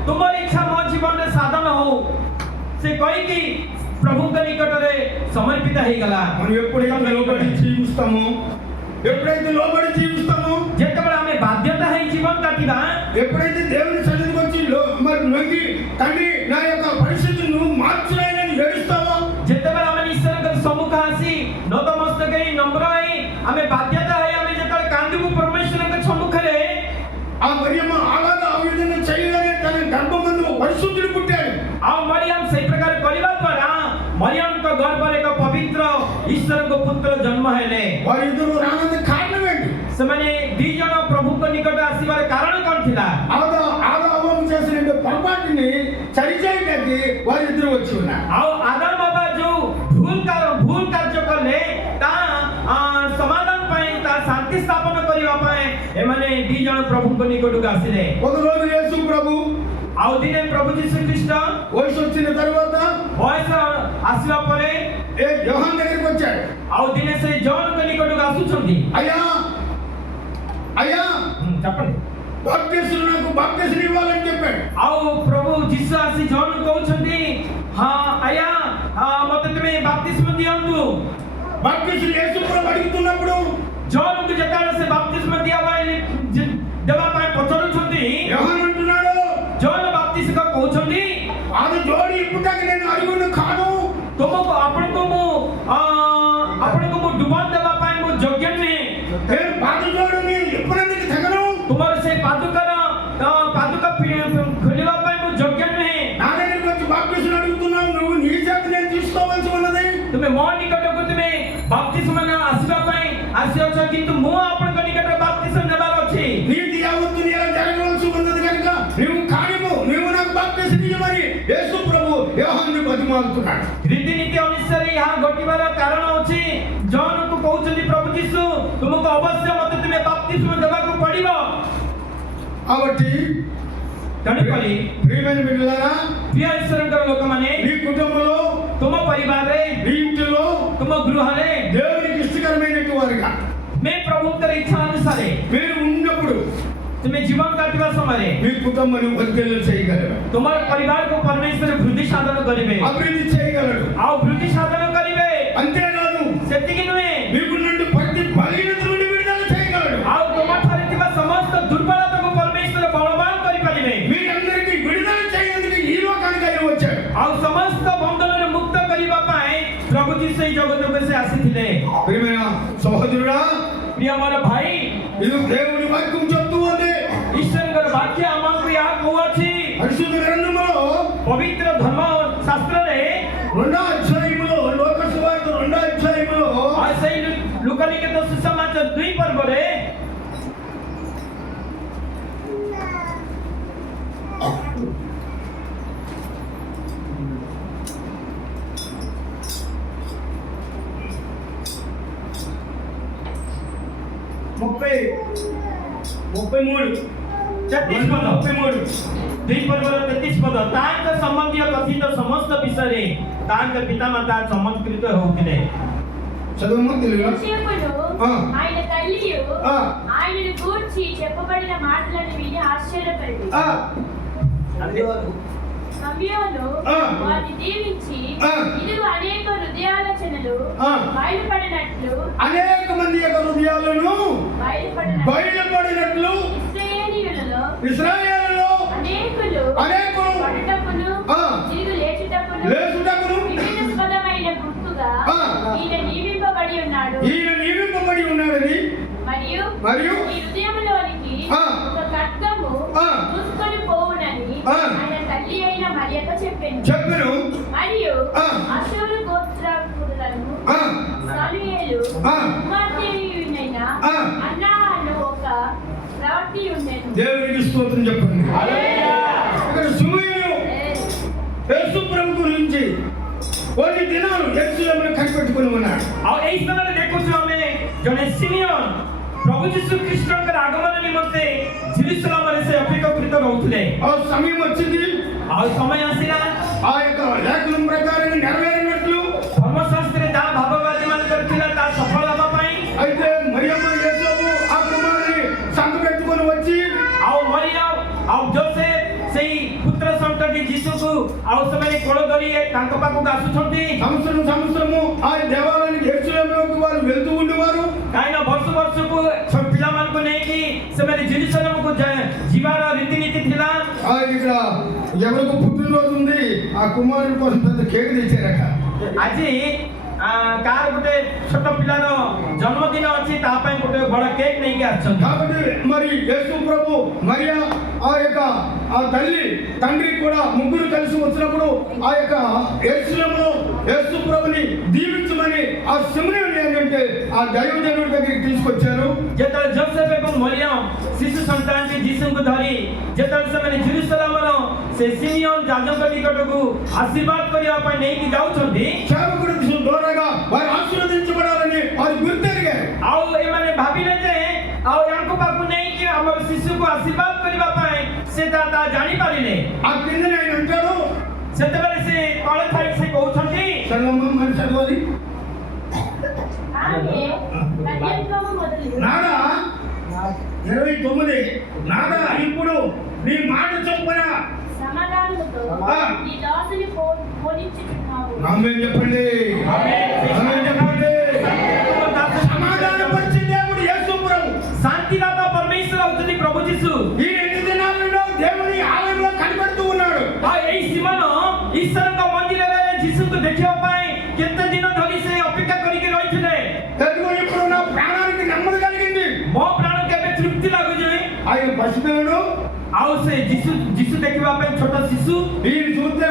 ତୁମର ଇଚ୍ଛା ମୋ ଜୀବନରେ ସାଧନ ହଉ ସେ କହିକି ପ୍ରଭୁଙ୍କ ନିକଟରେ ସମର୍ପିତ ହେଇଗଲା. మనం ఎప్పుడైతే లోబడి జీవిస్తామో ଯେତେବେଳେ ଆମେ ବାଧ୍ୟତା ହେଇ ଜୀବନ କାଟିବା ఎప్పుడైతే దేవుని సన్నిధికి వచ్చి మరి నొంగి తండ్రి నా యొక్క పరిస్థితిని నువ్వు మార్చునాయని ఏడుస్తావో ଯେତେବେଳେ ଆମେ ଈଶ୍ୱରଙ୍କ ସମ୍ମୁଖ ଆସି ନତମସ୍ତକ ହେଇ ନମ୍ର ହେଇ ଆମେ ବାଧ୍ୟତା ହେଇ ଆମେ ଯେତେବେଳେ କାନ୍ଦିବୁ ପରମେଶ୍ୱରଙ୍କ ସମ୍ମୁଖରେ ఆ మరియమ్మ అలాగా ఆ విధంగా చేయగానే తన గర్భమందు పరిశుద్ధుడు పుట్టాడు. ଆଉ ମରିୟମ ସେଇ ପ୍ରକାର पुत्र जन्म हेले వారిద్దరూ రానందుకు కారణం ఏంటి? ସେମାନେ ଦି ଜଣ ପ୍ରଭୁଙ୍କ ନିକଟ ଆସିବାର କାରଣ କ'ଣ ଥିଲା? ఆదాము చేసిన పొరపాటుని సరిచేయడానికి వారిద్దరూ వచ్చి ఉన్నారు. ଆଉ ଆଦାମ ବାବା ଯୋଉ ଭୁଲ କାର୍ଯ୍ୟ କଲେ ତା ସମାଧାନ ପାଇଁ ତା ଶାନ୍ତି ସ୍ଥାପନ କରିବା ପାଇଁ ଏମାନେ ଦି ଜଣ ପ୍ରଭୁଙ୍କ ନିକଟକୁ ଆସିଲେ. ఒక రోజు యేసు ప్రభు ଆଉ ଦିନେ ପ୍ରଭୁ ଯୀଶୁ ଖ୍ରୀଷ୍ଟ వయసు వచ్చిన తర్వాత ବୟସ ଆସିବା ପରେ యోహాను దగ్గరికి వచ్చాడు. ଆଉ ଦିନେ ସେ ଜଣଙ୍କ ନିକଟକୁ ଆସୁଛନ୍ତି. అయ్యా అయ్యా చెప్పండి. బాప్తిస్మం నాకు బాప్తిస్మం ఇవ్వాలని చెప్పాడు. ଆଉ ପ୍ରଭୁ ଯୀଶୁ ଆସି ଜଣକୁ କହୁଛନ୍ତି ହଁ ଆଜ୍ଞା ମତେ ତୁମେ ବାପ୍ତିସ୍ମ ଦିଅନ୍ତୁ. బాప్తిస్మం యేసు ప్రభు అడుగుతున్నప్పుడు ଜଣକୁ ଯେତେବେଳେ ସେ ବାପ୍ତିସ୍ମ ଦେବା ପାଇଁ ପଚାରୁଛନ୍ତି యోహాను అంటున్నాడు ଜଣ ବାପ୍ତିସ୍ମ କହୁଛନ୍ତି అది జోడి ఇప్పుటకి నేను అడుగును కాదు. ତୁମକୁ ଆପଣଙ୍କୁ ମୁଁ ଡୁବନ ଦେବା ପାଇଁ ମୁଁ ଯୋଗ୍ୟ ନୁହେଁ. నేను పాద జోడుని ఇప్పుడందుకు తగను. ତୁମର ସେ ପାଦୁକା ଖୋଲିବା ପାଇଁ ମୁଁ ଯୋଗ୍ୟ ନୁହେଁ. నా దగ్గరికి వచ్చి బాప్తిస్మం అడుగుతున్నావు, నువ్వు నీ చేత నేను తీసుకోవాల్సి ఉన్నది. ତୁମେ ମୋ ନିକଟକୁ ତୁମେ ବାପ୍ତିସ୍ମ ଆସିବା ପାଇଁ ଆସିଅଛ, କିନ୍ତୁ ମୁଁ ଆପଣଙ୍କ ନିକଟରେ ବାପ୍ତିସ୍ମ ନେବାର ଅଛି. నీతి యావత్తు ఇలా జరగవలసి ఉన్నది కనుక నువ్వు నాకు బాప్తిస్మం ఇవ్వమని యేసు ప్రభు యోహానుని బతిమాలుతున్నాడు. ରୀତିନୀତି ଅନୁସାରେ ଏହା ଘଟିବାର କାରଣ ଅଛି. ଜଣକୁ କହୁଛନ୍ତି ପ୍ରଭୁ ଯୀଶୁ ତୁମକୁ ଅବଶ୍ୟ ମତେ ତୁମେ ବାପ୍ତିସ୍ମ ଦେବାକୁ ପଡିବ. కాబట్టి ତେଣୁକରି ప్రియమైన బిడ్డలారా, ପ୍ରିୟ ଈଶ୍ୱରଙ୍କର ଲୋକମାନେ నీ కుటుంబంలో ତୁମ ପରିବାରରେ నీ ఇంటిలో ତୁମ ଗୃହରେ దేవునికి ఇష్టకరమైనటువంటి వారుగా ମେ ପ୍ରଭୁଙ୍କର ଇଚ୍ଛା ଅନୁସାରେ మీరు ఉన్నప్పుడు ତୁମେ ଜୀବନ କାଟିବା ସମୟରେ మీ కుటుంబాన్ని వర్ధిల్లు చేయగలరు, ତୁମର ପରିବାରକୁ ପରମେଶ୍ୱର ବୃଦ୍ଧି ସାଧନ କରିବେ, అభివృద్ధి చేయగలరు. ଆଉ ବୃଦ୍ଧି ସାଧନ କରିବେ. అంతేకాదు ସେତିକି ନୁହେଁ, మీకున్నట్టు ప్రతి బలహీనత నుండి విడుదల చేయగలరు. ଆଉ ତୁମଠାରେ ଥିବା ସମସ୍ତ ଦୁର୍ବଳତାକୁ ପରମେଶ୍ୱର ବଳବାନ କରିପାରିବେ. మీరందరికీ విడుదల చేయడానికి ఈ లోకానికి ఆయన వచ్చాడు. ଆଉ ସମସ୍ତ ବନ୍ଧନରୁ ମୁକ୍ତ କରିବା ପାଇଁ ପ୍ରଭୁ ଯୀଶୁ ଏହି ଜଗତକୁ ସେ ଆସିଥିଲେ. ప్రియమైన సహోదరుడా, ପ୍ରିୟ ମୋର ଭାଇ, ఇది దేవుని వాక్యం చెప్తూ ఉంది. ଈଶ୍ୱରଙ୍କର ବାକ୍ୟ ଆମକୁ ଏହା କହୁଅଛି. పరిశుద్ధ గ్రంథంలో ପବିତ୍ର ଧର୍ମ ଶାସ୍ତ୍ରରେ 2వ అధ్యాయములో లోక సువార్త 2వ అధ్యాయములో ଆଉ ସେଇ ଲୁକଲିଖିତ ସୁସମାଚାର 2 ପର୍ବରେ ముప్పై 33 33 ପଦ 2 ପର୍ବର 33 ପଦ ତାଙ୍କ ସମ୍ବନ୍ଧୀୟ କଥିତ ସମସ୍ତ ବିଷୟରେ ତାଙ୍କ ପିତାମାତା ଚମତ୍କୃତ ହେଉଥିଲେ. చదువు తెలుగులో. యోసేపును ఆ. ఆయన తల్లియు ఆ. ఆయనను గూర్చి చెప్పబడిన మాటలను విని ఆశ్చర్యపడింది. ఆ, సంయోను ఆ. వారిని దీవించి ఆ. ఇదిగో అనేక హృదయాలోచనలు ఆ. బయలుపడినట్లు అనేక మంది యొక్క హృదయాలను బయలుపడినట్లు ఇశ్రాయేలులో అనేకులు పడుటకును ఆ. తిరిగి లేచుటకును లేచుటకును విభిన్నస్పదమైన గుర్తుగా ఆ. ఈయన నియమింపబడి ఉన్నాడు. ఈయన నియమింపబడి ఉన్నాడని మరియు ఈ హృదయంలోనికి ఆ. ఒక ఖడ్గము ఆ. దూసుకొని పోవునని ఆ. ఆయన తల్లి అయిన మరియక చెప్పాను. చెప్పెను. మరియు ఆ. అశూరు గోత్రకులను ఆ. సమూయేలు ఆ. కుమార్తెయైన ఆ. అన్నా అను ఒక ప్రవక్త ఉండెను. దేవునికి స్తోత్రం చెప్పండి. ఇక్కడ సమూయేలు యేసు ప్రభు గురించి కొన్ని దినాలు యెరూషలేములో కనిపెట్టుకుని ఉన్నాడు. ଆଉ ଏହି ସ୍ଥାନରେ ଦେଖୁଛୁ ଆମେ ଜଣେ ସିମିୟନ ପ୍ରଭୁ ଯୀଶୁ ଖ୍ରୀଷ୍ଟଙ୍କର ଆଗମନ ନିମନ୍ତେ ଜେରୁସାଲେମରେ ସେ ଅପେକ୍ଷାକୃତ ରହୁଥିଲେ. ఆ సమయం వచ్చింది. ଆଉ ସମୟ ଆସିଲା ఆ యొక్క లేఖనం ప్రకారం నెరవేరినట్లు ଧର୍ମଶାସ୍ତ୍ରରେ ଯାହା ଭାବବାଦୀ ମାନଙ୍କର ଥିଲା ତାହା ସଫଳ ହେବା ପାଇଁ అయితే మరియమ్మ యేసోబు ఆ కుమారుని సంత పెట్టుకొని వచ్చి ଆଉ ମରିୟମ ଆଉ ଜୋସେଫ ସେଇ ପୁତ୍ର ସନ୍ତତି ଯୀଶୁକୁ ଆଉ ସେମାନେ କୋଳ ଧରି ତାଙ୍କ ପାଖକୁ ଆସୁଛନ୍ତି. సంవత్సరము ఆ దేవాలయానికి యెరూషలేములోకి వారు వెళ్తూ ఉండేవారు. କାହିଁକିନା ବର୍ଷକୁ ପିଲାମାନଙ୍କୁ ନେଇକି ସେମାନେ ଜେରୁସାଲେମକୁ ଯିବାର ରୀତିନୀତି ଥିଲା. ఇక్కడ ఎవరికి పుట్టినరోజు ఉంది, ఆ కుమారుడి కోసం పెద్ద కేక్ తెచ్చారట. ଆଜି କାହାର ଗୋଟେ ଛୋଟ ପିଲାର ଜନ୍ମଦିନ ଅଛି ତା ପାଇଁ ଗୋଟେ ବଡ଼ କେକ୍ ନେଇକି ଆସିଛନ୍ତି। కాబట్టి మరి యేసు ప్రభు మరియా ఆ యొక్క ఆ తల్లి తండ్రి కూడా ముగ్గురు కలిసి వచ్చినప్పుడు ఆ యొక్క యేసులో యేసు ప్రభుని దీవించమని ఆ సిమోను ఏంటంటే ఆ దైవజనుడి దగ్గరికి తీసుకొచ్చారు। ଯେତେବେଳେ ଜୋସେଫ ଏବଂ ମରିୟମ ଶିଶୁ ସନ୍ତାନଟି ଯୀଶୁଙ୍କୁ ଧରି ଯେତେବେଳେ ସେମାନେ ଜେରୁସାଲେମର ସେ ସିମିୟନ ଯାଜକ ନିକଟକୁ ଆଶୀର୍ବାଦ କରିବା ପାଇଁ ନେଇକି ଯାଉଛନ୍ତି సేవకుడు ద్వారాగా వారు ఆశీర్వదించబడాలని వారు గుర్తెరిగారు। ଆଉ ଏମାନେ ଭାବିଲେ ଯେ ଆଉ ୟାଙ୍କ ପାଖକୁ ନେଇକି ଆମର ଶିଶୁକୁ ଆଶୀର୍ବାଦ କରିବା ପାଇଁ ସେ ତା ଜାଣିପାରିଲେ। ఆ కిందనే ఆయన అంటాడు, ସେତେବେଳେ ସେ ତଳେ ଥାଇ ସେ କହୁଛନ୍ତି చదవమ్మా మరి చదవాలి। ఆమె పద్యంలోము మొదలు నాదా 29 నాదా ఇప్పుడు నీ మాట చొప్పున సమాధానముతో ఈ దాసుని పోనిచ్చుచున్నావు। ఆమేన్ చెప్పండి, ఆమేన్ చెప్పండి। సమాధానం వచ్చే దేవుడు యేసు ప్రభు, శాంతిదాత పరమేశ్వర అవుతుంది ప్రభు ଯୀଶୁ। ఈ 2 దినాలలో దేవుని ఆలయంలో కనబడుతూ ఉన్నాడు। ଆଉ ଏଇ ସିମନ ଈଶ୍ୱରଙ୍କ ମନ୍ଦିରରେ ଯୀଶୁଙ୍କୁ ଦେଖିବା ପାଇଁ କେତେ ଦିନ ଧରି ସେ ଅପେକ୍ଷା କରିକି ରହିଥିଲେ। తెలుగు ఇప్పుడు నా ప్రాణానికి నెమ్మది కలిగింది। ମୋ ପ୍ରାଣକୁ ଏବେ ତୃପ୍ତି ଲାଗୁଛି। ఆయన పసిపిల్లడు, ଆଉ ସେ ଯୀଶୁ ଦେଖିବା ପାଇଁ ଛୋଟ ଶିଶୁ। ఈయన చూస్తే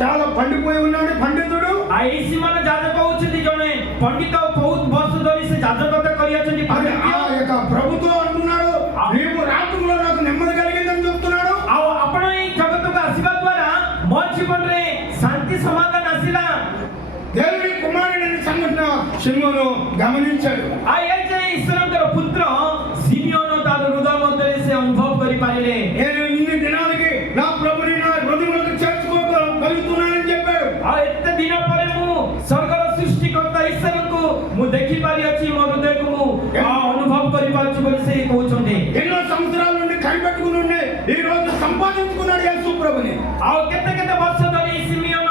చాలా పండిపోయి ఉన్నాడు పండితుడు। ଆଉ ଏଇ ସିମନ ଯାଜକ ହଉଛନ୍ତି ଜଣେ ପଣ୍ଡିତ, ବହୁତ ବର୍ଷ ଧରି ସେ ଯାଜକତା କରିଅଛନ୍ତି। అది ఆ యొక్క ప్రభుతో అంటున్నాడు, నీవు రాత్రిలో నాకు నెమ్మది కలిగిందని చెప్తున్నాడు। ଆଉ ଆପଣ ଏଇ ଜଗତକୁ ଆସିବା ଦ୍ୱାରା ମୋ ଜୀବନରେ ଶାନ୍ତି ସମାଧାନ ଆସିଲା। దేవుని కుమారుడైన సంఘటన సిమోను గమనించాడు। ଆଉ ଏ ଯେ ଈଶ୍ୱରଙ୍କର ପୁତ୍ର ସିମିୟନ ତାର ହୃଦୟ ମଧ୍ୟରେ ସେ ଅନୁଭବ କରିପାରିଲେ। నేను ఇన్ని దినాలకి నా ప్రభుని నా హృదయంలోకి చేర్చుకోగలుగుతున్నానని చెప్పాడు। ଆଉ ଏତେ ଦିନ ପରେ ମୁଁ ସ୍ୱର୍ଗର ସୃଷ୍ଟିକର୍ତ୍ତା ଈଶ୍ୱରଙ୍କୁ ମୁଁ ଦେଖିପାରିଅଛି, ମୋ ହୃଦୟକୁ ମୁଁ ଅନୁଭବ କରିପାରୁଛି ବୋଲି ସେ କହୁଛନ୍ତି। ఎన్నో సంవత్సరాల నుండి కనిపెట్టుకుని ఉండే ఈ రోజు సంపాదించుకున్నాడు యేసు ప్రభుని। ଆଉ କେତେ କେତେ ବର୍ଷ ଧରି ସିମିୟନ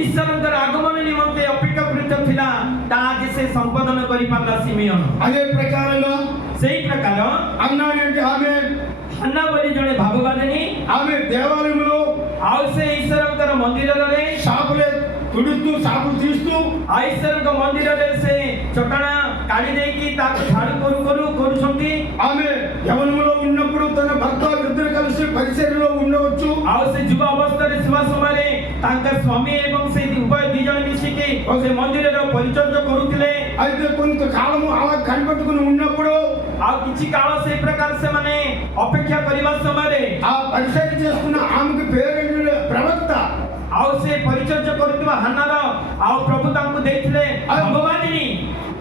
ଈଶ୍ୱରଙ୍କର ଆଗମନ ନିମନ୍ତେ ଅପେକ୍ଷାକୃତ ଥିଲା, ତାହା ଆଜି ସେ ସମ୍ପାଦନ କରିପାରିଲା ସିମିୟନ। అదే ప్రకారంగా ସେଇ ପ୍ରକାର అన్నాడంటే ఆమె ହାନ୍ନା ବୋଲି ଜଣେ ଭାବବାଦିନୀ, ఆమె దేవాలయంలో ଆଉ ସେ ଈଶ୍ୱରଙ୍କର ମନ୍ଦିରରେ సాపులే తుడుస్తూ సాపులు తీస్తూ ଆଉ ଈଶ୍ୱରଙ୍କ ମନ୍ଦିରରେ ସେ ଚଟାଣ କାଢି ଦେଇକି ତାକୁ ଝାଡୁ କରୁଛନ୍ତି। ఆమె యవనములో ఉన్నప్పుడు తన భర్త ఇద్దరు కలిసి పరిచర్యలో ఉండవచ్చు। ଆଉ ସେ ଯୁବ ଅବସ୍ଥାରେ ଥିବା ସମୟରେ ତାଙ୍କ ସ୍ୱାମୀ ଏବଂ ସେ ଉଭୟ ଦି ଜଣ ମିଶିକି ସେ ମନ୍ଦିରର ପରିଚର୍ଯା କରୁଥିଲେ। అయితే కొంతకాలము అలా కనిపెట్టుకుని ఉన్నప్పుడు ଆଉ କିଛି କାଳ ସେଇ ପ୍ରକାର ସେମାନେ ଅପେକ୍ଷା କରିବା ସମୟରେ ఆ పరిచర్య చేసుకున్న ఆమెకు పేరు ప్రవక్త। ଆଉ ସେ ପରିଚର୍ଯା କରୁଥିବା ହାନ୍ନାର ଆଉ ପ୍ରଭୁ ତାଙ୍କୁ ଦେଇଥିଲେ ଭଗବାନିନୀ।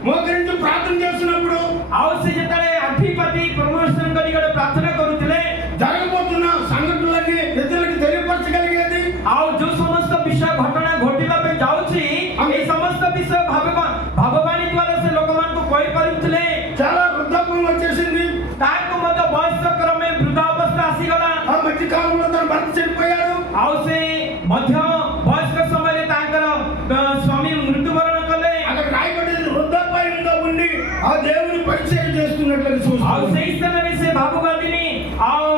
మోకరించి ప్రార్థన చేస్తున్నప్పుడు ଆଉ ସେ ଯେତେବେଳେ ଆଣ୍ଠି ପାଠି ପ୍ରମୋଶନ କରି ଗୋଟେ ପ୍ରାର୍ଥନା କରୁଥିଲେ, జరగబోతున్న సంఘటనలన్నీ ఇతరులకు తెలియపరచగలిగేది। ଆଉ ଯୋଉ ସମସ୍ତ ବିଷୟ ଘଟଣା ଘଟିବା ପାଇଁ ଯାଉଛି এই ସମସ୍ତ ବିଷୟ ଭାବବାଣୀ ଦ୍ୱାରା ସେ ଲୋକମାନଙ୍କୁ କହିପାରୁଥିଲେ। చాలా వృద్ధాప్యం వచ్చేసింది। ତାଙ୍କୁ ମଧ୍ୟ ବୟସ କ୍ରମେ ବୃଦ୍ଧ ଅବସ୍ଥା ଆସିଗଲା। ఆ మధ్య కాలంలో తన భర్త చనిపోయాడు। ଆଉ ସେ ମଧ୍ୟ ବୟସ୍କ ସମୟରେ ତାଙ୍କର ସ୍ୱାମୀ ମୃତ୍ୟୁବରଣ କଲେ। అక్కడ రాయబడింది వృద్ధాప్యంగా ఉండి ఆ దేవుని పరిచయం చేస్తున్నట్లు ଆଉ చూస్తాం। ସେଇ ସ୍ଥାନରେ ସେ ଭାବବାଦିନୀ ଆଉ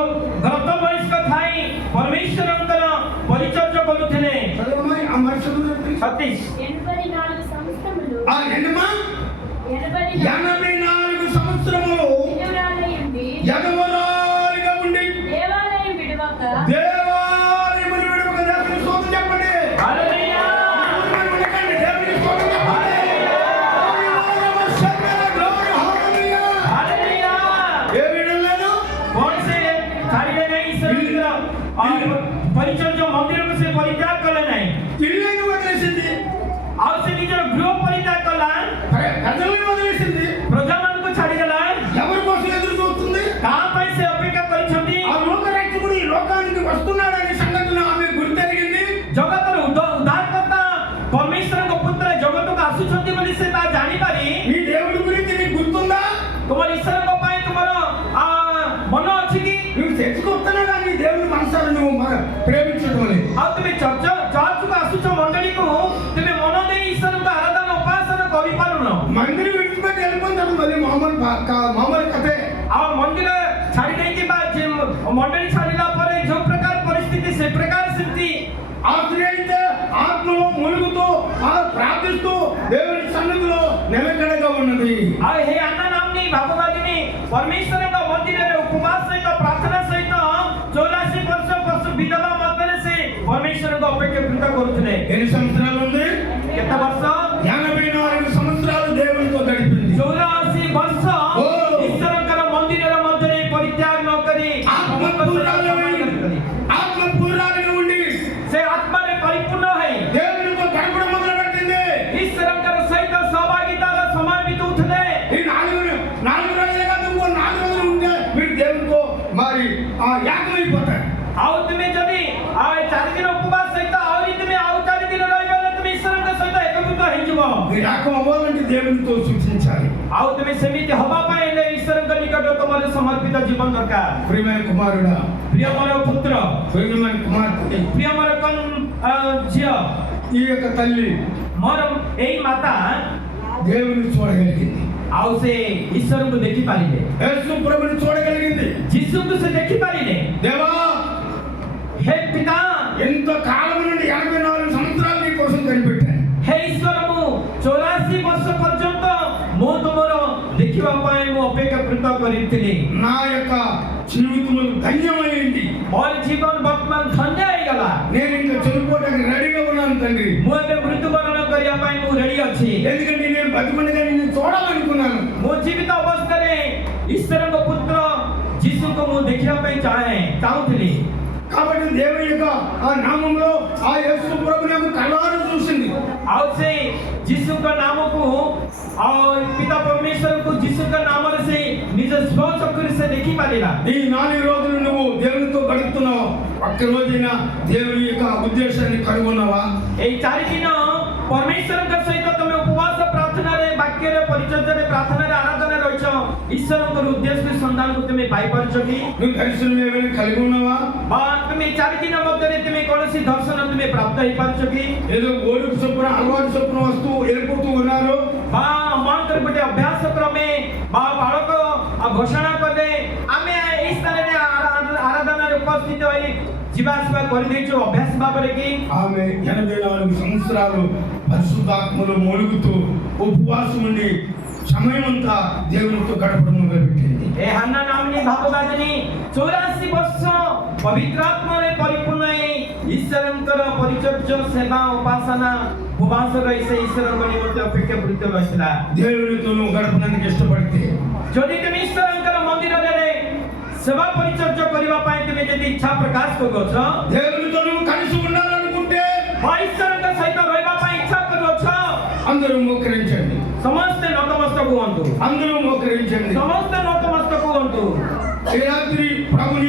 ଗତ ବୟସ୍କ ଥାଇ ପରମେଶ୍ୱରଙ୍କର ପରିଚର୍ଯା କରୁଥିଲେ। చదవమా ఆ మనుషులు 36 84 సంవత్సరములు ఆ ఎన్నమా 84 సంవత్సరములు విధవరాలయుండి యగవరాలుగా ఉండి దేవాలయం విడువక దేవాలయమును విడువక దేవుని స్తోత్రం చెప్పండి। హల్లెలూయా వినకండి, దేవుని స్తోత్రం చెప్పండి। హల్లెలూయా, హల్లెలూయా ఏ వినలేదు? कौन से छाड़िले नहीं ईश्वर और परिचर्य मंदिर में से परित्याग कले नहीं ఇల్లును వదిలేసింది, और से निजर गृह परित्याग कला ప్రజలను వదిలేసింది। प्रजा मान को छाड़ी गला ఎవరి కోసం ఎదురు చూస్తుంది? कहां पे से अपेक्षा करिछंती ఆ లోక రక్షకుడు ఈ లోకానికి వస్తున్నాడనే సంగతిని ఆమె గుర్తెరిగింది। जगत रो उद्धारकर्ता परमेश्वर को पुत्र जगत को आसुछंती बोली से ता जानि पारी ఈ దేవుడి గురించి నీకు గుర్తుందా? तुम्हारे ईश्वर को पाए तुम्हारा मन अछि कि నువ్వు తెచ్చుకొస్తున్నా కానీ దేవుని మనసారా నువ్వు ప్రేమించడం అని। ଆଉ ତୁମେ ଚର୍ଚ୍ଚ କୁ ଆସୁଛ ମଣ୍ଡଳୀକୁ, ତୁମେ ମନ ଦେଇ ଈଶ୍ୱରଙ୍କୁ ଆରାଧନା ଉପାସନା କରିପାରୁନ। మందిరం విడిచిపెట్టి వెళ్ళిపోతాడు మళ్ళీ మామూలు కథే। ଆଉ ମନ୍ଦିର ଛାଡ଼ି ଦେଇକି ବା ମଣ୍ଡଳୀ ଛାଡ଼ିଲା ପରେ ଯୋଉ ପ୍ରକାର ପରିସ୍ଥିତି ସେ ପ୍ରକାର ସେମିତି ఆ స్త్రీ అయితే ఆత్మలో మునుగుతూ ప్రార్థిస్తూ దేవుని ଆଉ ହେ ଆନ୍ନା ନାମନି ଭାବବାଦିନୀ ପରମେଶ୍ୱରଙ୍କ ମନ୍ଦିରରେ ଉପବାସ ସହିତ ପ୍ରାର୍ଥନା ସହିତ 84 ବର୍ଷ ବିଧବା ମଧ୍ୟରେ ସେ ପରମେଶ୍ୱରଙ୍କ ଅପେକ୍ଷାକୃତ କରୁଥିଲେ। ఎన్ని సంవత్సరాలు ఉంది? କେତେ ବର୍ଷ? 84 సంవత్సరాలు దేవునితో గడిపింది। 84 ବର୍ଷ ଈଶ୍ୱରଙ୍କର ମନ୍ଦିରର ମଧ୍ୟରେ ପରିତ୍ୟାଗ ନ କରି ఆత్మపూర్ణాలుగా ఉండి ସେ ଆତ୍ମାରେ ପରିପୂର୍ଣ୍ଣ ହୋଇ దేవునితో గడపడం మొదలుపెట్టింది। ଈଶ୍ୱରଙ୍କର ସହିତ ସହଭାଗିତାର ସମୟ ବିତାଉଥିଲେ। ఈ నాలుగు రోజులు కాదు, ఇంకో 4 రోజులు ఉంటే మీరు దేవునితో మరి ఏకమైపోతారు। ଆଉ ତୁମେ ଯଦି ଆଉ 4 ଦିନ ଉପବାସ ସହିତ ଆହୁରି ତୁମେ ଆଉ 4 ଦିନ ରହିଗଲେ ତୁମେ ଈଶ୍ୱରଙ୍କ ସହିତ ଏକୀଭୂତ ହେଇଯିବ। మీరు ఏకం అవ్వాలంటే దేవునితో సూచించాలి। ଆଉ ତୁମେ ସେମିତି ହବା ପାଇଁ ହେଲେ ଈଶ୍ୱରଙ୍କ ନିକଟରେ ତୁମର ସମର୍ପିତ ଜୀବନ ଦରକାର। ప్రియమైన కుమారుడా, ପ୍ରିୟ ମୋର ପୁତ୍ର, ప్రియమైన కుమార్తె, ପ୍ରିୟ ମୋର ଝିଅ, ఈ యొక్క తల్లి ମୋର ଏଇ ମାତା దేవుని చూడగలిగింది। ଆଉ ସେ ଈଶ୍ୱରଙ୍କୁ ଦେଖିପାରିଲେ, యేసు ప్రభుని చూడగలిగింది। ଯୀଶୁଙ୍କୁ ସେ ଦେଖିପାରିଲେ। దేవా, ହେ ପିତା, ఎంత కాలం నుండి 84 సంవత్సరాలు నీ కోసం కనిపెట్టాను। ହେ ଈଶ୍ୱର, ମୁଁ 84 ବର୍ଷ ପର୍ଯ୍ୟନ୍ତ ମୁଁ ତୁମର ଦେଖିବା ପାଇଁ ମୁଁ ଅପେକ୍ଷାକୃତ କରିଥିଲି। నా యొక్క జీవితం ధన్యమైంది। ମୋର ଜୀବନ ବର୍ତ୍ତମାନ ଧନ୍ୟ ହେଇଗଲା। నేను ఇంకా చనిపోవడానికి రెడీగా ఉన్నాను తండ్రి। ମୁଁ ଏବେ ମୃତ୍ୟୁବରଣ କରିବା ପାଇଁ ମୁଁ ରେଡି ଅଛି। ఎందుకంటే నేను బతికుండగా నిన్ను చూడాలనుకున్నాను। ମୋ ଜୀବିତ ଅବସ୍ଥାରେ ଈଶ୍ୱରଙ୍କ ପୁତ୍ର ଯୀଶୁଙ୍କୁ ମୁଁ ଦେଖିବା ପାଇଁ ଚାହୁଁଥିଲି। కాబట్టి దేవుని యొక్క ఆ నామంలో ఆ యేసు ప్రభుని యొక్క కళ్ళారా చూసింది। ଆଉ ସେ ଯୀଶୁଙ୍କ ନାମକୁ ଆଉ ପିତା ପରମେଶ୍ୱରଙ୍କୁ ଯୀଶୁଙ୍କ ନାମରେ ସେ ନିଜ ସ୍ୱଚକ୍ଷୁରେ ସେ ଦେଖିପାରିଲା। ఈ 4 రోజులు నువ్వు దేవునితో గడుపుతున్నావు, ఒక్క రోజైనా దేవుని యొక్క ఉద్దేశాన్ని కనుగొన్నావా? ଏଇ 4 ଦିନ ପରମେଶ୍ୱରଙ୍କ ସହିତ ତମେ ଉପବାସ ପ୍ରାର୍ଥନାରେ, ବାକ୍ୟରେ, ପରିଚର୍ଯାରେ, ପ୍ରାର୍ଥନାରେ, ଆରାଧନାରେ ରହିଛ। ଈଶ୍ୱରଙ୍କର ଉଦ୍ଦେଶ୍ୟ ସନ୍ଧାନକୁ ତୁମେ ପାଇପାରୁଛ କି? నువ్వు దర్శనం ఏమైనా కలిగి ఉన్నావా? ବା ତୁମେ 4 ଦିନ ମଧ୍ୟରେ ତୁମେ କୌଣସି ଦର୍ଶନ ତୁମେ ପ୍ରାପ୍ତ ହେଇପାରୁଛ କି? ఏదో ఓడుకు చొప్పున అలవాటు చొప్పున వస్తూ వెళ్ళిపోతూ ఉన్నారు। ବା ଆମମାନଙ୍କର ଗୋଟେ ଅଭ୍ୟାସ କ୍ରମେ ବା ବାଳକ ଘୋଷଣା କଲେ ଆମେ ଏଇ ସ୍ଥାନରେ ଆରାଧନାରେ ଉପସ୍ଥିତ ହୋଇ ଯିବା ଆସିବା କରିଦେଇଛୁ ଅଭ୍ୟାସ ଭାବରେ କି? ఆమె 84 సంవత్సరాలు పరిశుద్ధాత్మలో మూలుగుతూ ఉపవాసం ఉండి సమయం అంతా దేవునితో గడపడం మొదలుపెట్టింది। ଏ ହାନ୍ନା ନାମନୀ ଭାବବାଦିନୀ 84 ବର୍ଷ ପବିତ୍ର ଆତ୍ମାରେ ପରିପୂର୍ଣ୍ଣ ହେଇ ଈଶ୍ୱରଙ୍କର ପରିଚର୍ଯ୍ୟ, ସେବା, ଉପାସନା, ଉପବାସ ରହି ସେ ଈଶ୍ୱରଙ୍କ ନିମନ୍ତେ ଅପେକ୍ଷାକୃତ ରହିଥିଲା। దేవునితో నువ్వు గడపడానికి ఇష్టపడితే, ଯଦି ତୁମେ ଈଶ୍ୱରଙ୍କର ମନ୍ଦିରରେ ସେବା ପରିଚର୍ଯ୍ୟ କରିବା ପାଇଁ ତୁମେ ଯଦି ଇଚ୍ଛା ପ୍ରକାଶ କରୁଅଛ, దేవునితో నువ్వు కలిసి ఉండాలనుకుంటే ବା ଈଶ୍ୱରଙ୍କ ସହିତ ରହିବା ପାଇଁ ଇଚ୍ଛା କରୁଅଛ, అందరూ మోకరించండి। ସମସ୍ତେ ନତମସ୍ତକ ହୁଅନ୍ତୁ। అందరూ మోకరించండి। ସମସ୍ତେ ନତମସ୍ତକ ହୁଅନ୍ତୁ। ఈ రాత్రి ప్రభుని